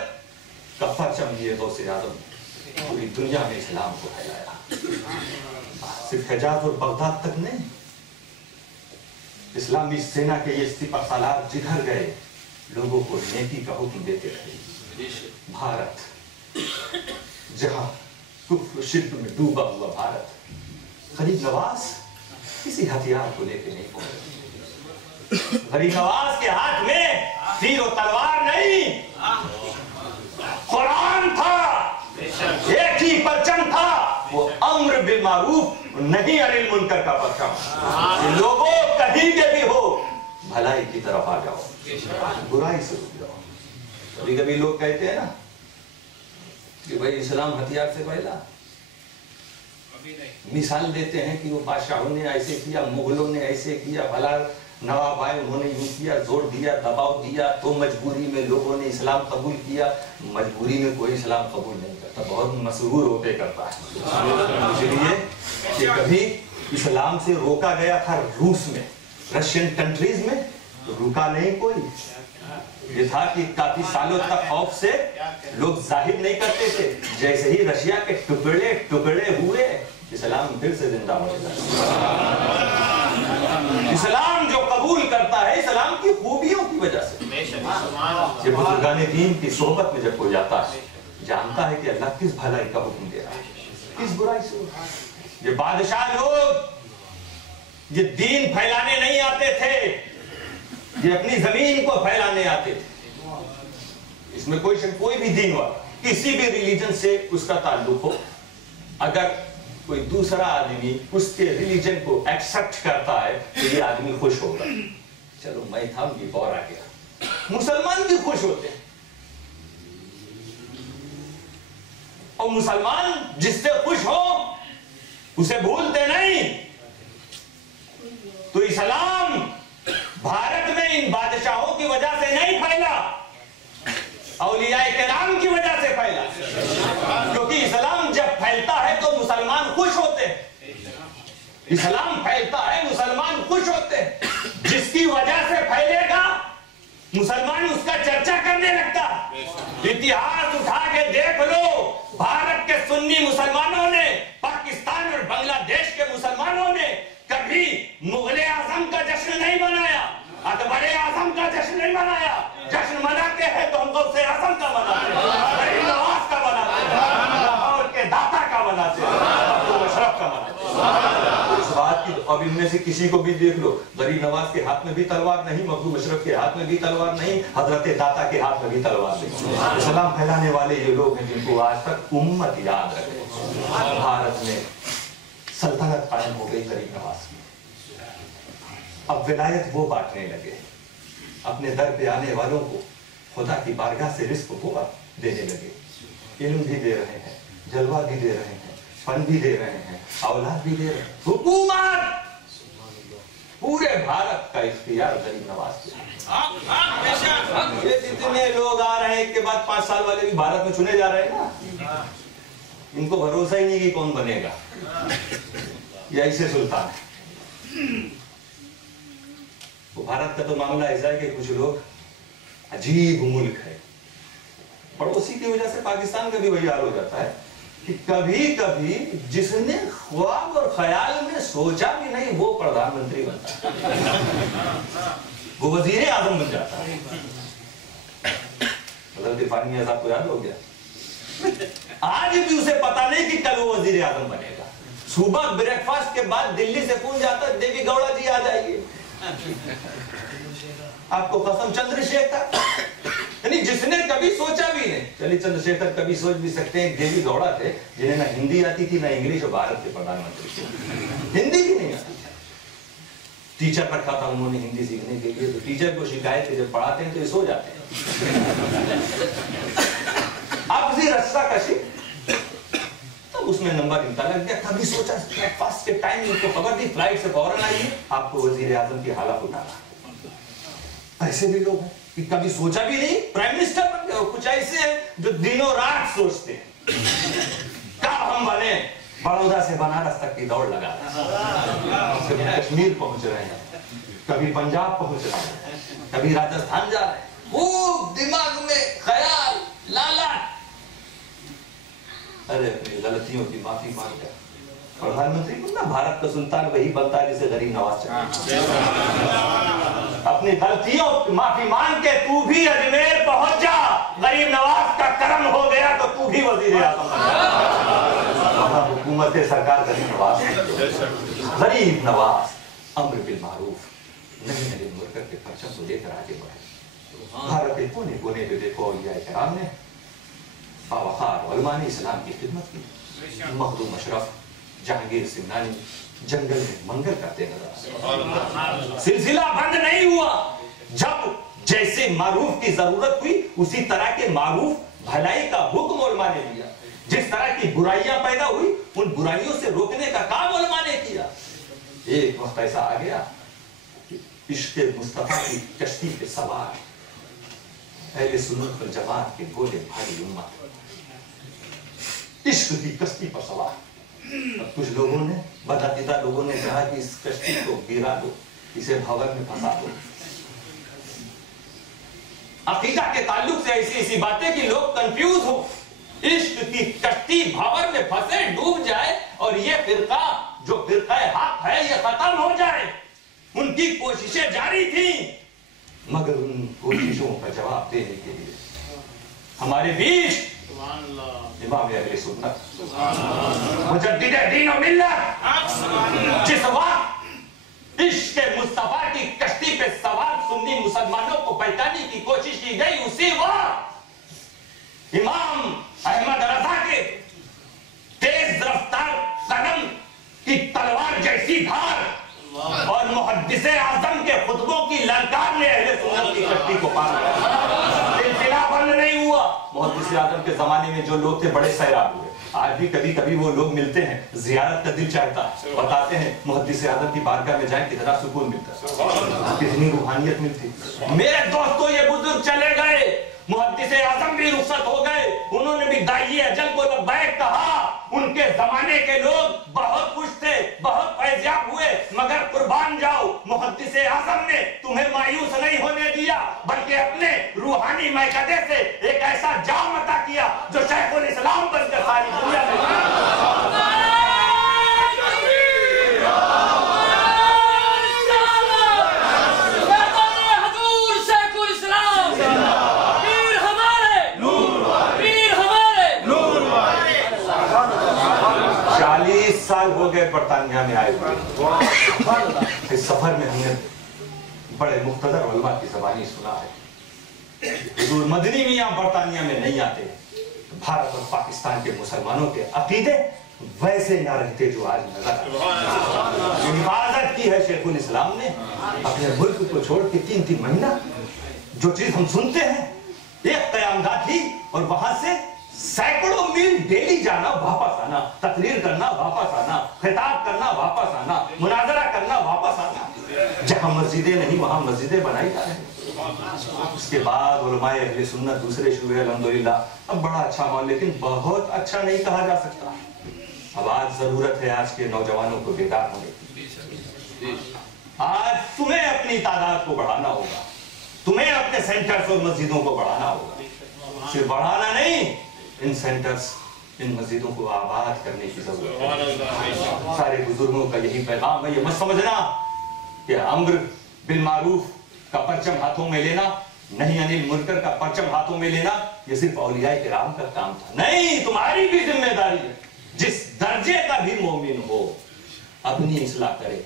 का परचम लिए गौसे आजम पूरी दुनिया में इस्लाम को फैलाया। सिर्फ हिजाज और बगदाद तक नहीं, इस्लामी सेना के ये सिपहसालार जिधर गए लोगों को नेकी का हुक्म देते रहे। भारत, जहां कुफ्र शिर्क में डूबा हुआ भारत, गरीब नवाज किसी हथियार को लेके नहीं पहुंचे। गरीब नवाज के हाथ में तीर और तलवार नहीं, कुरान था, एक ही परचम था, वो अम्र बिल मारूफ नहीं अनिल मुनकर का परचम। लोगों कहीं के भी हो, भलाई की तरफ आ जाओ, बुराई से रुक जाओ। कभी कभी लोग कहते हैं ना कि भाई इस्लाम हथियार से पहला, मिसाल देते हैं कि वो बादशाहों ने ऐसे किया, मुगलों ने ऐसे किया, भला नवाब आए उन्होंने यूं किया, जोर दिया, दबाव दिया, तो मजबूरी में लोगों ने इस्लाम कबूल किया। मजबूरी में कोई इस्लाम कबूल नहीं करता, बहुत मसरूर होके करता है। इसलिए कि कभी इस्लाम से रोका गया था रूस में, रशियन कंट्रीज में, तो रुका नहीं कोई। ये था कि काफी सालों तक खौफ से लोग जाहिर नहीं करते थे। जैसे ही रशिया के टुकड़े टुकड़े हुए, इस्लाम फिर से जिंदा हो गया। इस्लाम जो कबूल करता है इस्लाम की खूबियों की वजह से। ये बुजुर्गाने दीन की सोहबत में जब कोई जाता है, जानता है कि अल्लाह किस भलाई का हुक्म दे रहा है, किस बुराई से। ये बादशाह लोग ये दीन फैलाने नहीं आते थे, ये अपनी जमीन को फैलाने आते थे। इसमें कोई भी दीन वाला, किसी भी रिलीजन से उसका ताल्लुक हो, अगर कोई दूसरा आदमी उसके रिलीजन को एक्सेप्ट करता है तो ये आदमी खुश होगा। चलो मैं था, ये और आ गया। मुसलमान भी खुश होते हैं, और मुसलमान जिससे खुश हो उसे भूलते नहीं। तो इस्लाम भारत में इन बादशाहों की वजह से नहीं फैला, औलियाए किराम की वजह से फैला। क्योंकि इस्लाम जब फैलता है तो मुसलमान खुश होते हैं। इस्लाम फैलता है, मुसलमान खुश होते हैं। जिसकी वजह से फैलेगा मुसलमान उसका चर्चा करने लगता। इतिहास उठा के देख लो, भारत के सुन्नी मुसलमानों ने, पाकिस्तान और बांग्लादेश के मुसलमानों ने कभी मुगले आजम का जश्न नहीं मनाया, अकबरे आजम का जश्न नहीं मनाया। जश्न मनाते हैं तो हमको से आजम का मनाते हैं, गरीब नवाज का मनाते हैं, लाहौर के दाता का मनाते हैं, अब्दुल अशरफ का मनाते हैं। इस बात की अब इनमें से किसी को भी देख लो, गरीब नवाज के हाथ में भी तलवार नहीं, अब्दुल अशरफ के हाथ में भी तलवार नहीं, हजरत दाता के हाथ में भी तलवार नहीं। इस्लाम फैलाने वाले ये लोग हैं जिनको आज तक उम्मत याद रखे। भारत में सल्तनत कायम हो गई गरीब नवाज की। अब विलायत वो बांटने लगे, अपने दर पे आने वालों को खुदा की बारगाह से रिस्क वो देने लगे। इल्म भी दे रहे हैं, जलवा भी दे रहे हैं, फन भी दे रहे हैं, औलाद भी दे रहे हैं। हुकूमत पूरे भारत का इख्तियार गरीब नवाज के। ये जितने लोग आ रहे हैं, एक के बाद 5 साल वाले भी भारत में चुने जा रहे हैं ना, इनको भरोसा ही नहीं कि कौन बनेगा। ये ऐसे सुल्तान है। तो भारत का तो मामला ऐसा है कि कुछ लोग, अजीब मुल्क है, पड़ोसी की वजह से पाकिस्तान का भी वही हाल हो जाता है कि कभी कभी जिसने ख्वाब और ख्याल में सोचा भी नहीं वो प्रधानमंत्री बनता है, वो वजीर आजम बन जाता है। मतलब पानी में आपको याद हो गया, आज भी उसे पता नहीं कि कल वो वजीर आजम बनेगा। सुबह ब्रेकफास्ट के बाद दिल्ली से फोन जाता है, देवी गौड़ा जी आ जाइए। आपको कसम, चंद्रशेखर, यानी जिसने कभी सोचा भी नहीं। चलिए चंद्रशेखर कभी सोच भी सकते हैं, देवी गौड़ा थे जिन्हें ना हिंदी आती थी ना इंग्लिश, और भारत के प्रधानमंत्री। हिंदी भी नहीं आती थी, टीचर रखा था उन्होंने हिंदी सीखने के लिए। तो टीचर को शिकायत है, जब पढ़ाते हैं तो ये सो जाते हैं। अब रस्सा कशी, तब उसमें नंबर इनका लग गया। कभी सोचा ब्रेकफास्ट के टाइम उनको खबर दी, फ्लाइट से फौरन आई, आपको वजीर आजम की हालत उठाना। ऐसे भी लोग हैं कि कभी सोचा भी नहीं, प्राइम मिनिस्टर बन गए। कुछ ऐसे हैं जो दिनों रात सोचते हैं कब हम बने, बड़ौदा से बनारस तक की दौड़ लगा रहे हैं। कभी कश्मीर पहुंच रहे हैं, कभी पंजाब पहुंच रहे हैं, कभी राजस्थान जा रहे हैं। वो दिमाग में ख्याल, लालच। अरे अपनी गलतियों की माफी मांगकर प्रधानमंत्री बनना, भारत का सुल्तान वही बनता है जिसे गरीब नवाज चाहिए। अपनी गलतियों की माफी मांग के तू भी अजमेर पहुंच जा, गरीब नवाज का करम हो गया तो तू भी वजीर आजम बन जा। हुकूमत सरकार गरीब नवाज, गरीब नवाज अम्र बिल मारूफ, नई नई मुल्क के परचम को लेकर आगे बढ़े। भारत के कोने कोने पे देखो औलिया किराम ने, बावकार उलमा ने इस्लाम की खिदमत की। मखदूम अशरफ, जहांगीर सिंघानी जंगल में मंगल करते नजर। सिलसिला बंद नहीं हुआ। जब जैसे मारूफ की जरूरत हुई, उसी तरह के मारूफ भलाई का हुक्म उलमा ने दिया। जिस तरह की बुराइयां पैदा हुई उन बुराइयों से रोकने का काम उलमा ने किया। एक वक्त ऐसा आ गया कि इश्क मुस्तफा की कश्ती पे सवार अहले सुन्नत वल जमात के गोले भारी उम्मत इश्क की कश्ती पर सवार। अब कुछ लोगों ने, बदअकीदा लोगों ने कहा कि इस कश्ती को गिरा दो, इसे भंवर में फंसा दो। अकीदा के ताल्लुक से ऐसी ऐसी बातें कि लोग कंफ्यूज हो, इश्क की कश्ती भंवर में फंसे, डूब जाए और ये फिरका जो फिरका हक है ये खत्म हो जाए। उनकी कोशिशें जारी थी, मगर उन कोशिशों का जवाब देने के लिए हमारे बीच इमाम अहले सुन्नत मुजद्दिद दीन व मिल्लत जिस वक्त इश्क मुस्तफा की कश्ती पे सवार सुन्नी मुसलमानों को पहचानने की कोशिश की गई, उसी वक्त इमाम अहमद रजा के तेज रफ्तार कदम की तलवार जैसी धार और मुहद्दिस आजम के खुतबों की ललकार ने अहले सुन्नत की कश्ती को पार किया। सिलसिला बंद नहीं हुआ। मुहद्दिस आजम के जमाने में जो लोग थे बड़े सैराब हुए। आज भी कभी कभी वो लोग मिलते हैं, जियारत का दिल चाहता है, बताते हैं मुहद्दिस आजम की बारगाह में जाएं कितना सुकून मिलता है, कितनी रूहानियत मिलती। मेरे दोस्तों ये बुजुर्ग चले गए, मुहद्दिस आजम भी रुखसत हो गए, उन्होंने भी दाई अजल को लब्बैक कहा। उनके जमाने के लोग बहुत खुश थे, बहुत फैज़याब हुए, मगर कुर्बान जाओ मुहद्दिस आजम ने तुम्हें मायूस नहीं होने दिया, बल्कि अपने रूहानी मैकदे से एक ऐसा जाम अता किया जो शेखुल इस्लाम बनकर सारी दुनिया में साल हो गए बरतानिया में आए हुए। इस सफर में हमने बड़े मुख्तदर उलमा की ज़बानी सुना है। हुजूर मदनी मियां बरतानिया में नहीं आते तो भारत और पाकिस्तान के मुसलमानों के अकीदे वैसे ना रहते जो आज नजर। हिफाजत की है शेखुल इस्लाम ने अपने मुल्क को छोड़ के 3-3 महीना। जो चीज हम सुनते हैं, एक क़यामगाह थी और वहां से सैकड़ों मील डेली जाना, वापस आना, तकरीर करना, वापस आना, खिताब करना, वापस आना, मुनाजरा करना, वापस आना। जहां मस्जिदें नहीं वहां मस्जिदें बनाई जा रही। उसके बाद उलमाए अहले सुन्नत दूसरे शुरू अल्हम्दुलिल्लाह। अब बड़ा अच्छा माहौल, लेकिन बहुत अच्छा नहीं कहा जा सकता। अब आज जरूरत है आज के नौजवानों को बेदार होने की। आज तुम्हें अपनी तादाद को बढ़ाना होगा, तुम्हें अपने सेंटर्स और मस्जिदों को बढ़ाना होगा। सिर्फ बढ़ाना नहीं, इन सेंटर्स, इन मस्जिदों को आबाद करने की जरूरत है। सारे बुजुर्गों का यही पैगाम है। ये मत समझना कि अम्र बिल मारूफ का परचम हाथों में लेना, नहीं अनिल मुनकर का परचम हाथों में लेना, ये सिर्फ औलियाए किराम का काम था। नहीं, तुम्हारी भी जिम्मेदारी है। जिस दर्जे का भी मोमिन हो, अपनी इस्लाह करे,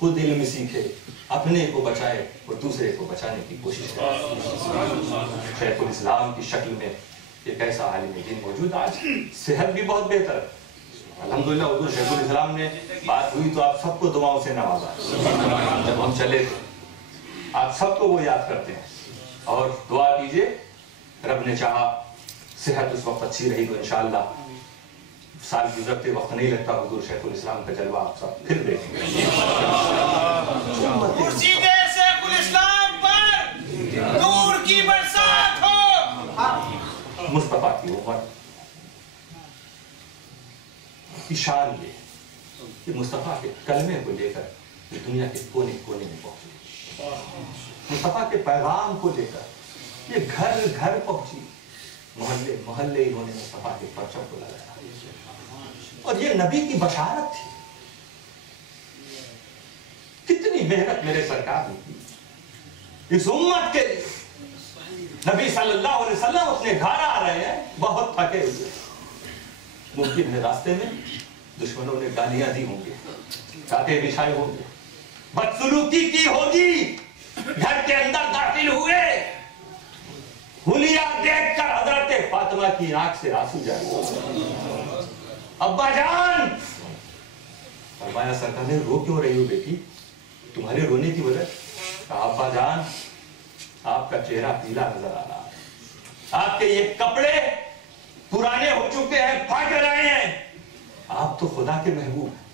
खुद इल्म सीखे, अपने को बचाए और दूसरे को बचाने की कोशिश करे। शेखुल इस्लाम की शक्ल में एक ऐसा आलिम दीन मौजूद। आज सेहत भी बहुत बेहतर है अल्हम्दुलिल्लाह। हुजूर शेखुल इस्लाम ने बात हुई तो आप सबको दुआओं से नवाजा। जब हम चले आप सबको वो याद करते हैं और दुआ कीजिए, रब ने चाहा सेहत उस वक्त अच्छी रही तो इंशाअल्लाह साल गुजरते वक्त नहीं लगता हुजूर शेखुल इस्लाम का जलवा आप सब फिर देखेंगे। शेखुल इस्लाम पर नूर की बरसात हो। मुस्तफा की उम्र की शान ये कि मुस्तफा के कलमे को लेकर दुनिया के कोने कोने में पहुंची, मुस्तफा के पैगाम को लेकर ये घर घर पहुंची, मोहल्ले मोहल्ले इन्होंने मुस्तफा के परचम को लगाया। और ये नबी की बशारत थी। कितनी मेहनत मेरे सरकार ने की इस उम्मत के लिए। नबी सल्लल्लाहु अलैहि वसल्लम अपने घर आ रहे हैं, बहुत थके हुए। मुमकिन है रास्ते में दुश्मनों ने गालियां दी होंगी, कांटे बिछाए होंगे, बदसलूकी की होगी। घर के अंदर दाखिल हुए, हुलिया देखकर हजरत फातिमा की आंख से आंसू जाए। अब्बा जान, फरमाया सरकार ने, रो क्यों रही हो बेटी? तुम्हारे रोने की वजह? कहा अब्बा जान, आपका चेहरा पीला नजर आ रहा है, आपके ये कपड़े पुराने हो चुके हैं, फट रहे हैं। आप तो खुदा के महबूब हैं,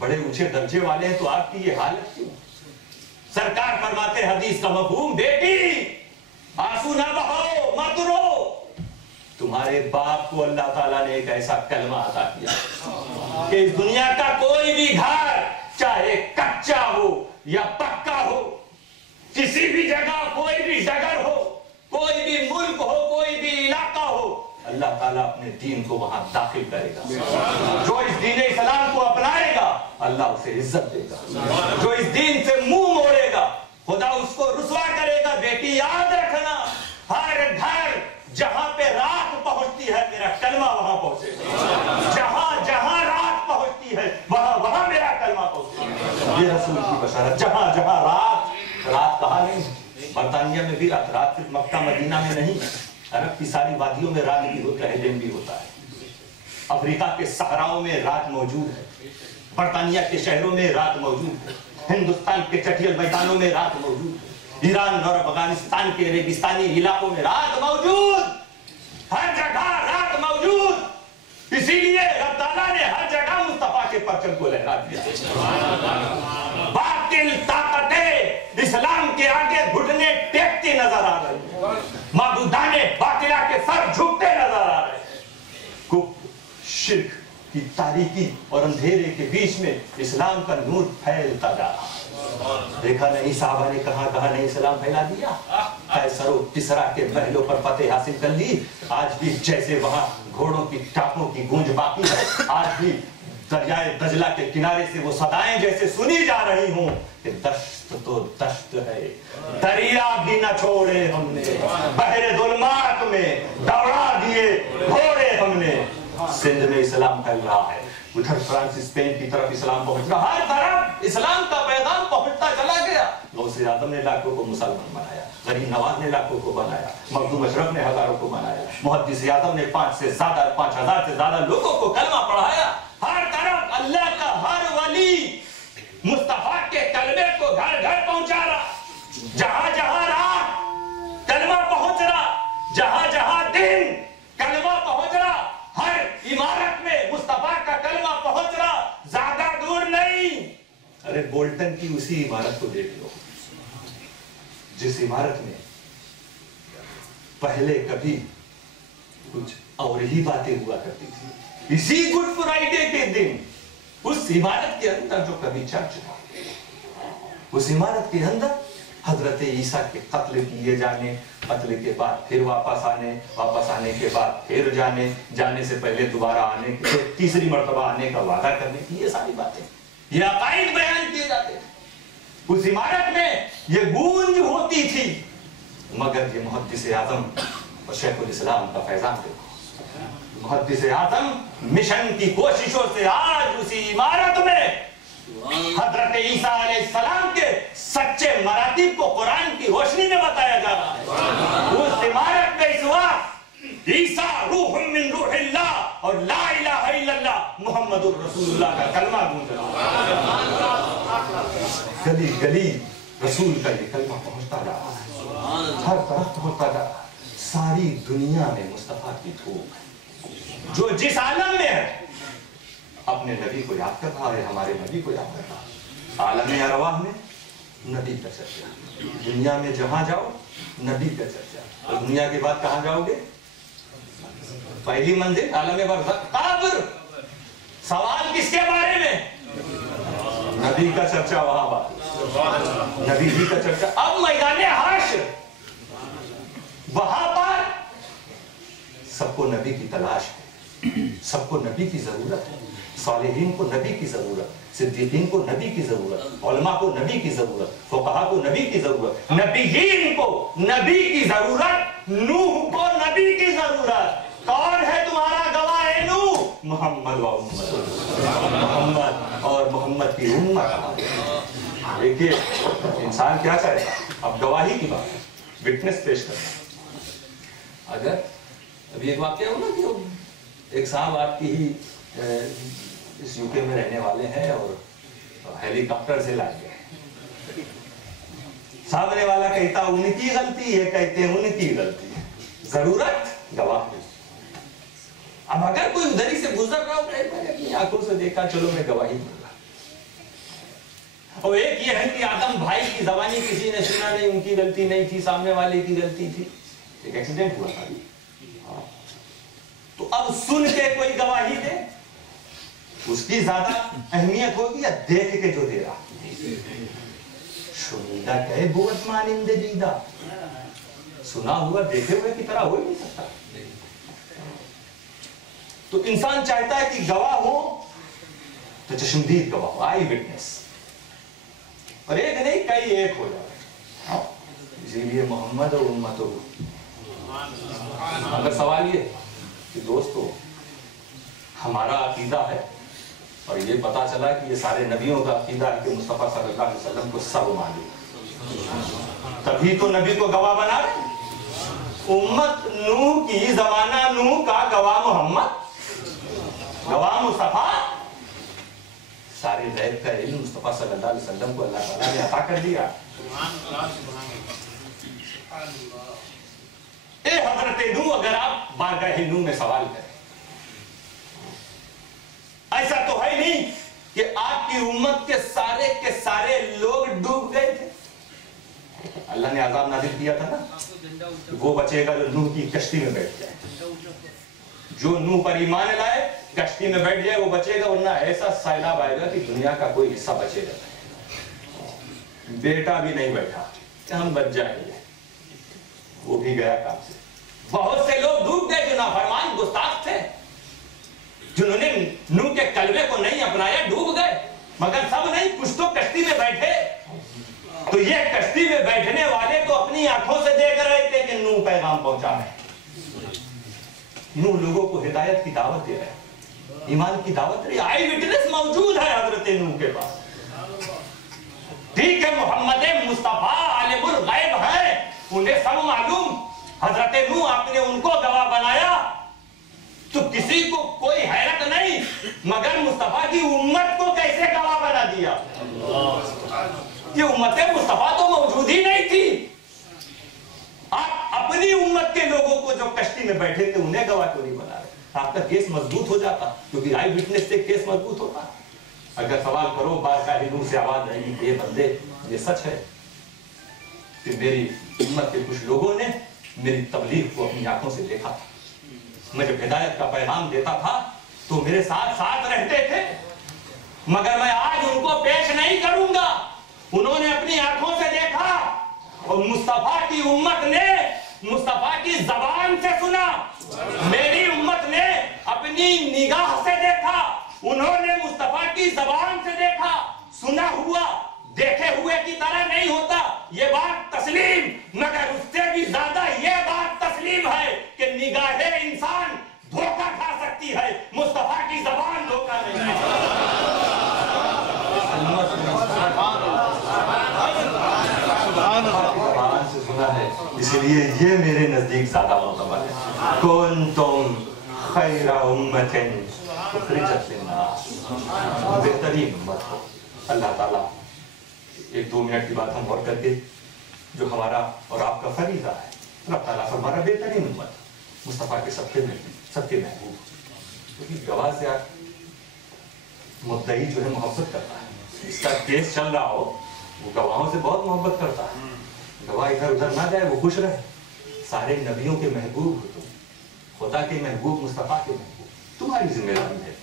बड़े ऊंचे दर्जे वाले हैं, तो आपकी ये हालत क्यों? सरकार फरमाते हदीस का मफहूम, बेटी आंसू ना बहाओ, मत रो। तुम्हारे बाप को अल्लाह ताला ने एक ऐसा कलमा अता किया कि इस दुनिया का कोई भी घर, चाहे कच्चा हो या पक्का हो, किसी भी जगह कोई भी डगर हो, कोई भी मुल्क हो, कोई भी इलाका हो, अल्लाह ताला अपने दीन को वहां दाखिल करेगा। जो इस दीन इस्लाम को अपनाएगा अल्लाह उसे इज्जत देगा, जो इस दीन से मुंह मोड़ेगा खुदा उसको रुसवा करेगा। बेटी याद रखना, हर घर जहां पे रात पहुंचती है मेरा कलमा वहां पहुंचेगा, जहां जहां रात पहुंचती है वहां वहां मेरा कलमा पहुंचेगा। ये रसूल की बशारत। जहां जहां रात कहा नहीं, बरतानिया में भी रात सिर्फ मक्का मदीना में नहीं, अरब की सारी वादियों में रात भी होता है, दिन भी होता है। अफ्रीका के सहराओं में रात मौजूद है, बरतानिया के शहरों में रात मौजूद है, हिंदुस्तान के चटियल मैदानों में रात मौजूद है, ईरान और अफगानिस्तान के रेगिस्तानी इलाकों में रात मौजूद, हर जगह रात मौजूद। इसीलिए रब ताला ने हर जगह मुस्तफा के परचम को लहरा दिया। बातिल ताकतें इस्लाम के आगे घुटने टेकती नजर आ रही, माबूदाने बातिला के सर झुकते नजर आ रहे। कुफ्र, शिर्क की तारीकी और अंधेरे के बीच में इस्लाम का नूर फैलता जा रहा। देखा नहीं साहबा ने कहा नहीं इस्लाम फैला दिया, कैसरो किसरा के महलों पर फतेह हासिल कर ली। आज भी जैसे वहां घोड़ों की टापों की गूंज बाकी है, आज भी दरियाए दजला के किनारे से वो सदाएं जैसे सुनी जा रही हूं कि दश्त तो दश्त है, दरिया भी न छोड़े हमने, बहरे जुल्मात में दौड़ा दिए घोड़े हमने। सिंध में इस्लाम फैल रहा है, उधर फ्रांस स्पेन की तरफ इस्लाम पहुंच रहा, हर तरफ इस्लाम का पैगाम पहुंचता चला गया। गौसे आजम ने लाखों को मुसलमान बनाया, गरीब नवाज ने लाखों को बनाया, मखदूम अशरफ ने हजारों को बनाया, मुहद्दिस आजम ने 5,000 से ज्यादा लोगों को कलमा पढ़ाया। हर तरफ अल्लाह का हर वली मुस्तफा के कलमे को घर घर पहुंचा रहा, जहां जहां रात कलमा पहुंच रहा, जहां जहां दिन कलमा पहुंच रहा, हर इमारत में मुस्तफा का कलमा पहुंच रहा, ज्यादा दूर नहीं। अरे बोल्टन की उसी इमारत को देख लो, जिस इमारत में पहले कभी कुछ और ही बातें हुआ करती थी, इसी गुड फ्राइडे के दिन उस इमारत के अंदर जो कभी चर्च था, उस इमारत के अंदर हजरत ईसा के कत्ल किए जाने, कत्ल के बाद फिर वापस आने के बाद फिर जाने से पहले दोबारा आने के, तीसरी मर्तबा आने का वादा करने की, ये सारी बातें, ये अकाईद बयान किए जाते थे। उस इमारत में ये गूंज होती थी, मगर ये मुहद्दिस आजम और शेखुल इस्लाम का फैजान देखो। मुहद्दिस आजम मिशन की कोशिशों से आज उसी इमारत में हजरत ईसा अलैहिस्सलाम के सच्चे मरातीब को कुरान की रोशनी में बताया जा रहा है। उस इमारत में इस वक्त ईसा रूहुम मिन रूहिल्लाह और ला इलाहा इल्लल्लाह मुहम्मदुर रसूलुल्लाह का कलमा गूंज रहा है। गली गली रसूल का ये कलमा पहुंचता जा रहा है, हर तरफ पहुंचता जा रहा है। सारी दुनिया में मुस्तफा की धूप है, जो जिस आलम में है अपने नबी को याद कर रहा है, हमारे नबी को याद कर रहा है। आलम अरवाह में नबी का चर्चा, दुनिया में जहां जाओ नबी का चर्चा। और दुनिया के बाद कहां जाओगे? पहली मंजिल आलम बरज़ख, कब्र। सवाल किसके बारे में? नबी का चर्चा वहां बात, नबी जी का चर्चा। अब मैदान हाशर, वहां पर सबको नबी की तलाश है, सबको नबी की जरूरत है। सालिहीन को नबी की जरूरत, सिद्दीकीन को नबी की जरूरत, उलमा को नबी की जरूरत, फुक़हा को नबी की जरूरत, नबीयीन को नबी की जरूरत, नूह को नबी की जरूरत। कौन है तुम्हारा गवाह नूह? मोहम्मद व उम्मत, मोहम्मद और मोहम्मद की उम्मत। देखिए इंसान क्या करेगा, अब गवाही की बात है, विटनेस पेश करना। अगर अभी एक वाक्य हो ना कि एक साहब आपकी ही इस यूके में रहने वाले हैं और हेलीकॉप्टर से लाए गए, सामने वाला कहता उनकी गलती है, कहते हैं उनकी गलती है, जरूरत गवाह नहीं। अब अगर कोई उधर ही से गुजर रहा हो, मैंने अपनी आंखों से देखा, चलो मैं गवाही दूंगा। और एक ये है कि आदम भाई की जबानी किसी ने सुना नहीं, उनकी गलती नहीं थी, सामने वाले की गलती थी, एक एक्सीडेंट हुआ था। तो अब सुन के कोई गवाही दे, उसकी ज्यादा अहमियत होगी या देख के जो दे रहा। शुनिदा कहे बुवत मानिंदे दीदा, सुना हुआ देखे हुए की तरह हो ही नहीं सकता। तो इंसान चाहता है कि गवाह हो तो चश्मदीद गवाह हो, आई विटनेस, और एक नहीं कई एक हो जाए। इसीलिए मोहम्मद और उम्मत हो। अगर सवाल ये कि दोस्तों हमारा अकीदा है और ये पता चला कि ये सारे नबियों का अकीदा है कि मुस्तफा सल्लल्लाहु अलैहि वसल्लम को सब मालूम, तभी तो नबी को गवाह बना रहे। उम्मत नूह की जमाना नूह का गवाह मोहम्मद, गवाह मुस्तफा, सारे गैब का इल्म मुस्तफा सल्लल्लाहु अलैहि वसल्लम को अल्लाह ताला ने अता कर दिया। ए हजरत नूह, अगर आप बारगाह नूह में सवाल करें, ऐसा तो है नहीं कि आपकी उम्मत के सारे लोग डूब गए थे। अल्लाह ने आजाब नाजिल किया था ना, वो बचेगा जो नूह की कश्ती में बैठ जाए। जो नूह पर ईमान लाए, कश्ती में बैठ जाए, वो बचेगा, वरना ऐसा सैलाब आएगा कि दुनिया का कोई हिस्सा बचेगा नहीं। बेटा भी नहीं बैठा कि हम बच जाएंगे, वो भी गया काम से। बहुत से लोग डूब गए जो नाफरमान गुस्ताख थे, जिन्होंने नूह के कलमे को नहीं अपनाया, डूब गए। मगर सब नहीं, कुछ तो कश्ती में बैठे। तो ये कश्ती में बैठने वाले तो अपनी आंखों से देख रहे थे कि नूह पैगाम पहुंचा है, नूह लोगों को हिदायत की दावत दे रहे हैं, ईमान की दावत रही। आई विटनेस मौजूद है हजरत नूह के पास। ठीक है, मोहम्मद मुस्तफा आलिमुल गैब है, उन्हें सब मालूम। हजरत नूह आपने उनको गवाह बनाया तो किसी को कोई हैरत नहीं, मगर मुस्तफा की उम्मत को कैसे गवाह बना दिया? ये उम्मत मुस्तफा तो मौजूद ही नहीं थी। आप अपनी उम्मत के लोगों को जो कश्ती में बैठे थे उन्हें गवाह क्यों नहीं बना रहे? आपका केस मजबूत हो जाता, क्योंकि आई विटनेस से केस मजबूत होता। अगर सवाल करो बारगाह नूह से आवाज आएगी कि ये बंदे, ये सच है कि मेरी उम्मत के कुछ लोगों ने मेरी तबलीग को अपनी आंखों से देखा था। मैं जब हिदायत का पैगाम देता था तो मेरे साथ साथ रहते थे, मगर मैं आज उनको पेश नहीं करूंगा। उन्होंने अपनी आंखों से देखा और मुस्तफा की उम्मत ने मुस्तफा की जबान से सुना। मेरी उम्मत ने अपनी निगाह से देखा, उन्होंने मुस्तफा की जबान से देखा। सुना हुआ देखे हुए की तरह नहीं होता, ये बात तस्लीम, मगर उससे भी ज्यादा ये बात तस्लीम है कि निगाहे इंसान धोखा खा सकती है, मुस्तफा की जबान धोखा नहीं खा। से सुना है, इसलिए ये मेरे नजदीक ज्यादा मुतबर है। कुंतुम खैरा उम्मतिन उखरिजत लिन्नास, बेहतरीन उम्मत हो। अल्लाह ताला एक दो मिनट की बात हम और करके, जो हमारा और आपका फरीज़ा है, अल्लाह ताला हमारा बेहतरीन उम्मत मुस्तफा के सबके महबूब, क्योंकि गवाह से आप मुद्दई जो है मोहब्बत करता है। इसका केस चल रहा हो, वो गवाहों से बहुत मोहब्बत करता है। गवाह इधर उधर ना जाए, वो खुश रहे। सारे नबियों के महबूब हो तुम, खुदा के महबूब, मुस्तफा के महबूब, तुम्हारी जिम्मेदारी है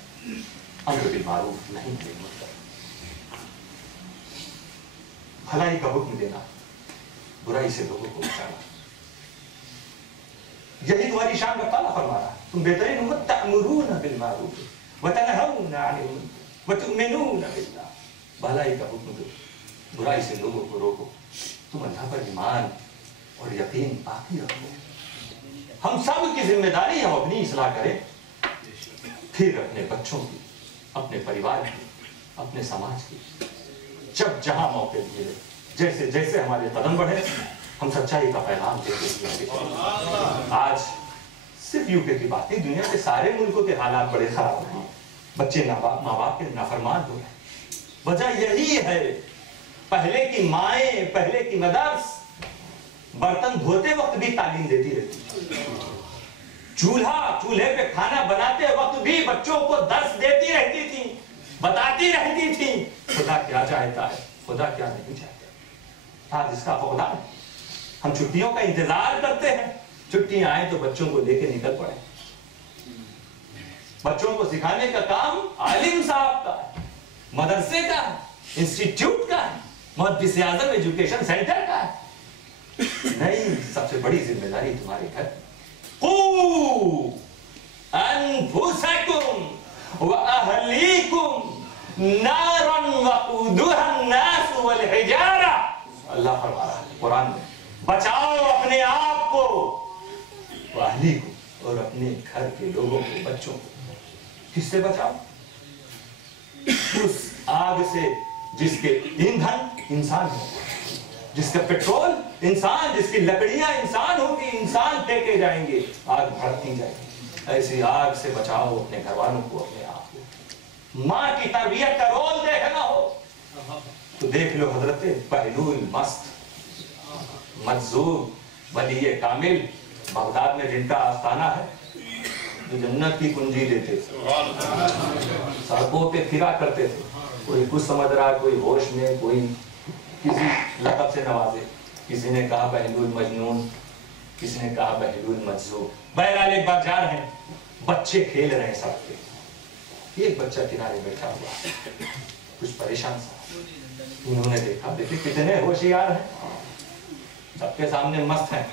अम्र बिल मारूफ नहीं भलाई का हुक्म देना, बुराई से लोगों को बचाना। यही तुम्हारी शान का ताला फरमा रहा। तुम बेहतरीन उम्मत, तअमुरूना बिल मारूफ व तनहौना अनिल मुनकर व तु'मिनूना बिल्लाह। भलाई का हुक्म दो, बुराई से लोगों को रोको, तुम अल्लाह पर ईमान और यकीन बाकी रखो। हम सब की जिम्मेदारी हम अपनी इस्लाह करें, फिर अपने बच्चों की, अपने परिवार की, अपने समाज की। जब जहां मौके मिले, जैसे जैसे हमारे कदम बढ़े, हम सच्चाई का पैगाम देते हैं। आज सिर्फ यूके की बात नहीं, दुनिया के सारे मुल्कों के हालात बड़े खराब हैं। बच्चे माँ बाप के नाफरमान हो रहे। वजह यही है, पहले की माएं, पहले की मदर्स बर्तन धोते वक्त भी तालीम देती रहती, चूल्हे पे खाना बनाते वक्त भी बच्चों को दर्स देती रहती थी, बताती रहती थी खुदा क्या चाहता है, खुदा क्या नहीं चाहता। आज इसका फौलाद है। हम छुट्टियों का इंतजार करते हैं, छुट्टियां आए तो बच्चों को लेके निकल पड़े। बच्चों को सिखाने का काम आलिम साहब का है, मदरसे का है, इंस्टीट्यूट का है, मुहद्दिस आज़म एजुकेशन सेंटर का है। नहीं, सबसे बड़ी जिम्मेदारी तुम्हारे घर। क़ू अनफुसकुम व अहलीकुम नारन वक़ूदुहा अन्नास वल हिजारा। अल्लाह फरमा रहा है कुरान में, बचाओ अपने आप को, अहली को, और अपने घर के लोगों को, बच्चों को। किससे बचाओ? उस आग से जिसके ईंधन इंसान हो, जिसका पेट्रोल इंसान, जिसकी लकड़ियां इंसान होगी, इंसान फेंके जाएंगे, आग भड़कती जाएगी। ऐसी आग से बचाओ अपने घर वालों को, अपने आप को। माँ की तरबियत का रोल देखना हो तो देख लो हजरत बहलूल मस्त मजजूब वली कामिल, बगदाद में जिनका आस्थाना है, जो जन्नत की कुंजी देते थे, सड़कों पे फिरा करते थे। कोई कुछ समझ रहा, कोई होश में, कोई किसी लक़ब से नवाजे। किसी ने कहा बहलूल मजनून, किसी ने कहा बहलूल मजजूब। बहरहाल एक बार जा रहे हैं, बच्चे खेल रहे हैं सड़क पे। एक बच्चा किनारे बैठा हुआ, कुछ परेशान सा। उन्होंने देखा, देखे कितने होशियार हैं, सबके सामने मस्त हैं,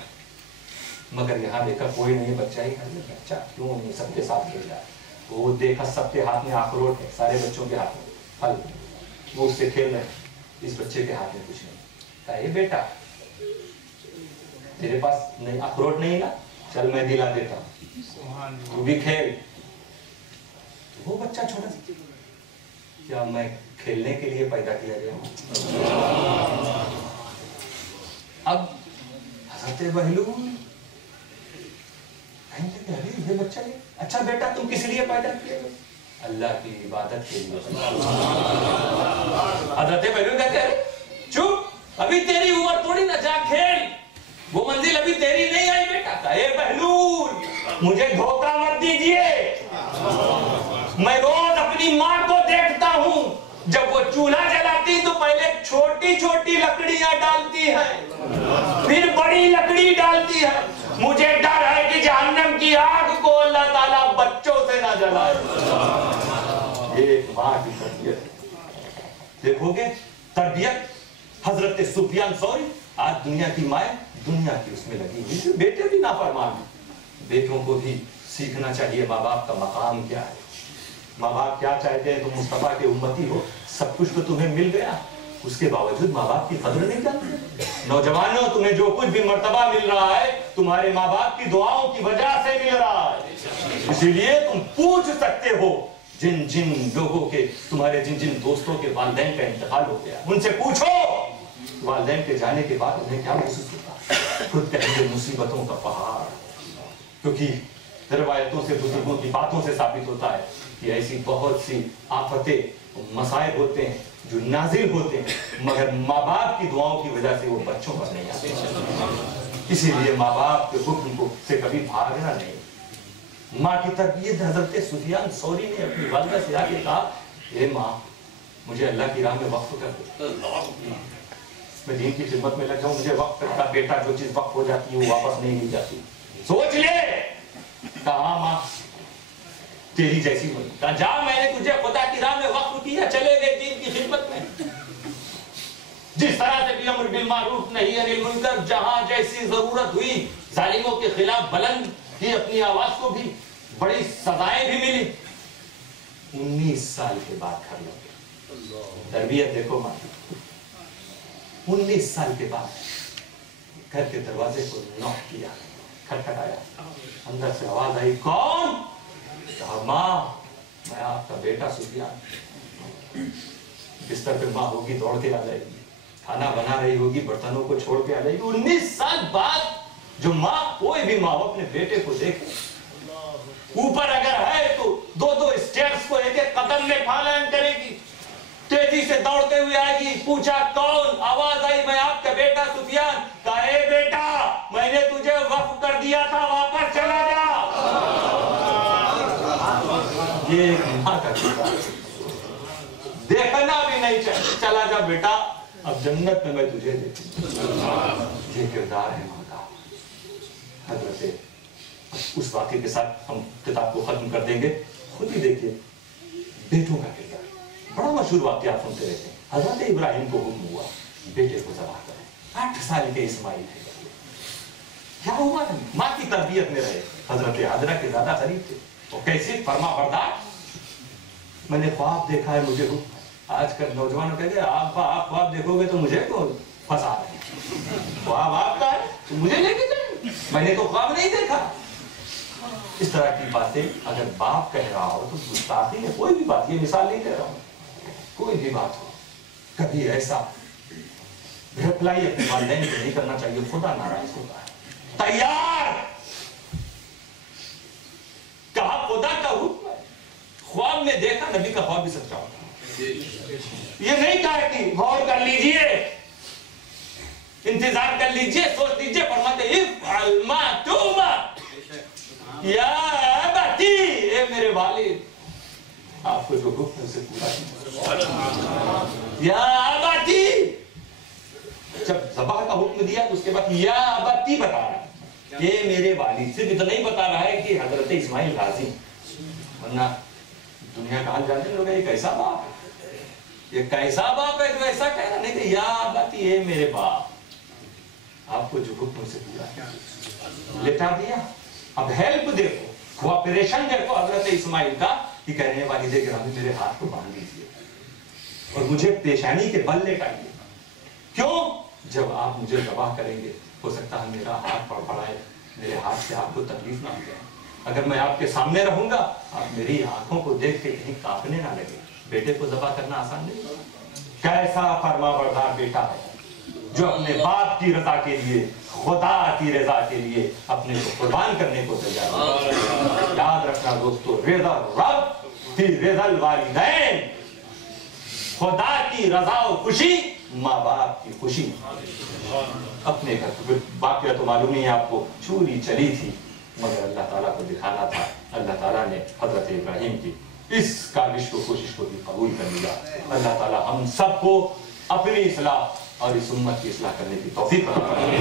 मगर यहाँ देखा कोई नहीं, बच्चा ही है। बच्चा क्यों नहीं सबके साथ खेल रहा है? वो देखा सबके हाथ में अखरोट है, सारे बच्चों के हाथ में फल, वो उससे खेल रहे हैं। इस बच्चे के हाथ में कुछ नहीं। कहा, ये बेटा तेरे पास नहीं अखरोट नहीं ना, चल मैं दिला देता हूँ, तू भी खेल। वो बच्चा छोटा सा, क्या मैं खेलने के लिए पैदा किया गया हूँ? अब हजरत बहलूल अरे ये बच्चा है, अच्छा बेटा तुम किस लिए पैदा किए? अल्लाह की इबादत के लिए। हजरत बहलूल कहते हैं चुप, अभी तेरी उम्र थोड़ी ना, जा खेल, वो मंजिल अभी तेरी नहीं आई बेटा। ए बहलूल मुझे धोखा मत दीजिए, मैं रोज अपनी माँ को देखता हूँ, जब वो चूल्हा जलाती तो पहले छोटी छोटी लकड़ियां डालती है, फिर बड़ी लकड़ी डालती है। मुझे डर है कि जहन्नम की आग को अल्लाह ताला बच्चों से ना जलाए। ये माँ की तरबियत देखोगे, तरबियत हजरत सुफियान सौरी, आज दुनिया की माए दुनिया की उसमें लगी हुई। बेटे भी नाफरमान हैं, बेटों को भी सीखना चाहिए माँ बाप का मकाम क्या है, माँ बाप क्या चाहते हैं। तुम मुस्तफा के उम्मती हो, सब कुछ तो तुम्हें मिल गया, उसके बावजूद माँ बाप की कदर नहीं जानते। नौजवानों, तुम्हें जो कुछ भी मर्तबा मिल रहा है तुम्हारे माँ बाप की दुआओं की वजह से मिल रहा है। इसीलिए तुम पूछ सकते हो जिन जिन लोगों के, तुम्हारे जिन जिन दोस्तों के वालिदैन का इंतकाल हो गया, उनसे पूछो वालिदैन के जाने के बाद उन्हें क्या महसूस होता। खुद कहेंगे मुसीबतों का पहाड़, क्योंकि रिवायतों से, बुजुर्गों की बातों से साबित होता है कि ऐसी बहुत सी आफतें, मसाइब होते हैं जो नाजिल होते हैं, मगर माँ बाप की दुआओं की वजह से वो बच्चों पर नहीं आते। इसीलिए माँ बाप के हुक्म को से कभी भागना नहीं। माँ की तरबियत हजरत सुफियान सौरी ने अपनी वालिदा से आके कहा, ए माँ मुझे अल्लाह की राह में वक्फ कर दो, मैं दीन की खिदमत में लग जाऊं, मुझे वक्त का बेटा, जो चीज वक्त हो जाती है वो वापस नहीं ली जाती। सोच ले। कहा माँ तेरी जैसी बनी, कहा जा, मैंने तुझे खुदा की राह में वक्फ किया, चले गए दीन की खिदमत में। जिस तरह से भी अम्र बिल मारूफ नही अनिल मुनकर, जहां जैसी जरूरत हुई जालिमों के खिलाफ बुलंद की अपनी आवाज को, भी बड़ी सजाएं भी मिली। 19 साल के बाद घर लौटे। तरबियत देखो माँ, 19 साल के बाद घर के दरवाजे को नॉक किया, खटखटाया, अंदर से आवाज आई, कौन? कहा माँ मैं आपका बेटा सुफियान। बिस्तर पे माँ होगी, दौड़ के आ जाएगी, खाना बना रही होगी, बर्तनों को छोड़ के आ जाएगी। 19 साल बाद जो माँ, कोई भी माँ अपने बेटे को देखे, ऊपर अगर है तो 2-2 स्टेप्स को एक-एक कदम में पालन करेगी, तेजी से दौड़ते हुए आएगी। पूछा कौन? आवाज आई, मैं आपका बेटा सुफियान। कहे बेटा मैंने तुझे वक्फ कर दिया था, वापस चला जा। یہ ایک ماں کا کردار ہے. دیکھنا بھی نہیں چاہیے, چلا جا بیٹا اب جنت میں تجھے دیکھوں. یہ کردار ہے ماں کا. حضرت اس واقعے کے ساتھ ہم کتاب کو ختم کر دیں گے. خود ہی دیکھیے بیٹوں کا کردار, بڑا مشہور واقعہ آپ سنتے رہتے ہیں. حضرت ابراہیم کو حکم ہوا بیٹے کو ذبح کریں. 8 سال کے اسماعیل تھے. کیا ہوا, ماں کی تربیت میں رہے. حضرت حاجرہ کے زیادہ قریب تھے, تو کیسے فرما بردار. میں نے خواب دیکھا ہے, مجھے حکم. آج کل نوجوانوں کہتے ہیں آپ خواب دیکھو گے تو مجھے کو پھنسا رہے ہیں. خواب آپ کا ہے تو مجھے لے کے جائیں, میں نے تو خواب نہیں دیکھا. اس طرح کی باتیں اگر باپ کہہ رہا ہو تو گستاخی ہے. کوئی بھی بات, یہ مثال نہیں کہہ رہا ہوں, کوئی بھی بات ہو, کبھی ایسا رپلائی اپنے والدین کو نہیں کرنا چاہیے. خدا ناراض ہوتا ہے. تیار کہا خدا کا حکم ہے. خواب میں دیکھا, نبی کا خواب بھی سچا ہوتا. یہ نہیں کہا کہ غور کر لیجئے, انتظار کر لیجئے, سوچ لیجئے. فرماتے افعل ما تؤمر یا ابتی, اے میرے والد آپ کو جو حکم ہے اسے پورا کیجیے. یا ابتی, جب ذبح کا حکم دیا تو اس کے بعد یا ابتی بتا رہا ہے کہ میرے والد. صرف اتنا نہیں بتا رہا ہے کہ حضرت اسماعیل راضی, ورنہ دنیا کا حال جانتے لوگ یہ کیسا باپ ہے, یہ کیسا باپ ہے جو ایسا کہہ رہا. نہیں کہ یا ابتی, اے میرے باپ آپ کو جو حکم سے پورا لٹا دیا. اب ہیلپ دیکھو, کوآپریشن دیکھو حضرت اسماعیل کا. یہ کہہ رہے ہیں والد گرامی میرے ہاتھ کو باندھ دیجیے اور مجھے پیشانی کے بل لٹائیے. کیوں؟ جب آپ مجھے ذبح کریں گے ہو سکتا ہے میرا ہاتھ پڑ پڑائے, میرے ہاتھ سے آپ کو تکلیف نہ ہو جائے. اگر میں آپ کے سامنے رہوں گا آپ میری آنکھوں کو دیکھ کے کہیں کانپنے نہ لگے. بیٹے کو ذبح کرنا آسان نہیں. کیسا فرما بردار بیٹا ہے جو اپنے باپ کی رضا کے لیے, خدا کی رضا کے لیے اپنے کو قربان کرنے کو تیار ہے. یاد رکھنا دوستو, رضا رب فی رضا الوالدین. خدا کی رضا و خوشی ماں باپ کی خوشی. اپنے گھر واقعہ تو معلوم نہیں ہے آپ کو, چوری چلی تھی مگر اللہ تعالیٰ کو دکھانا تھا. اللہ تعالیٰ نے حضرت ابراہیم کی اس کاوش کو, کوشش کو بھی قبول کر لیا. اللہ تعالیٰ ہم سب کو اپنی اصلاح اور اس امت کی اصلاح کرنے کی توفیق عطا فرمائے.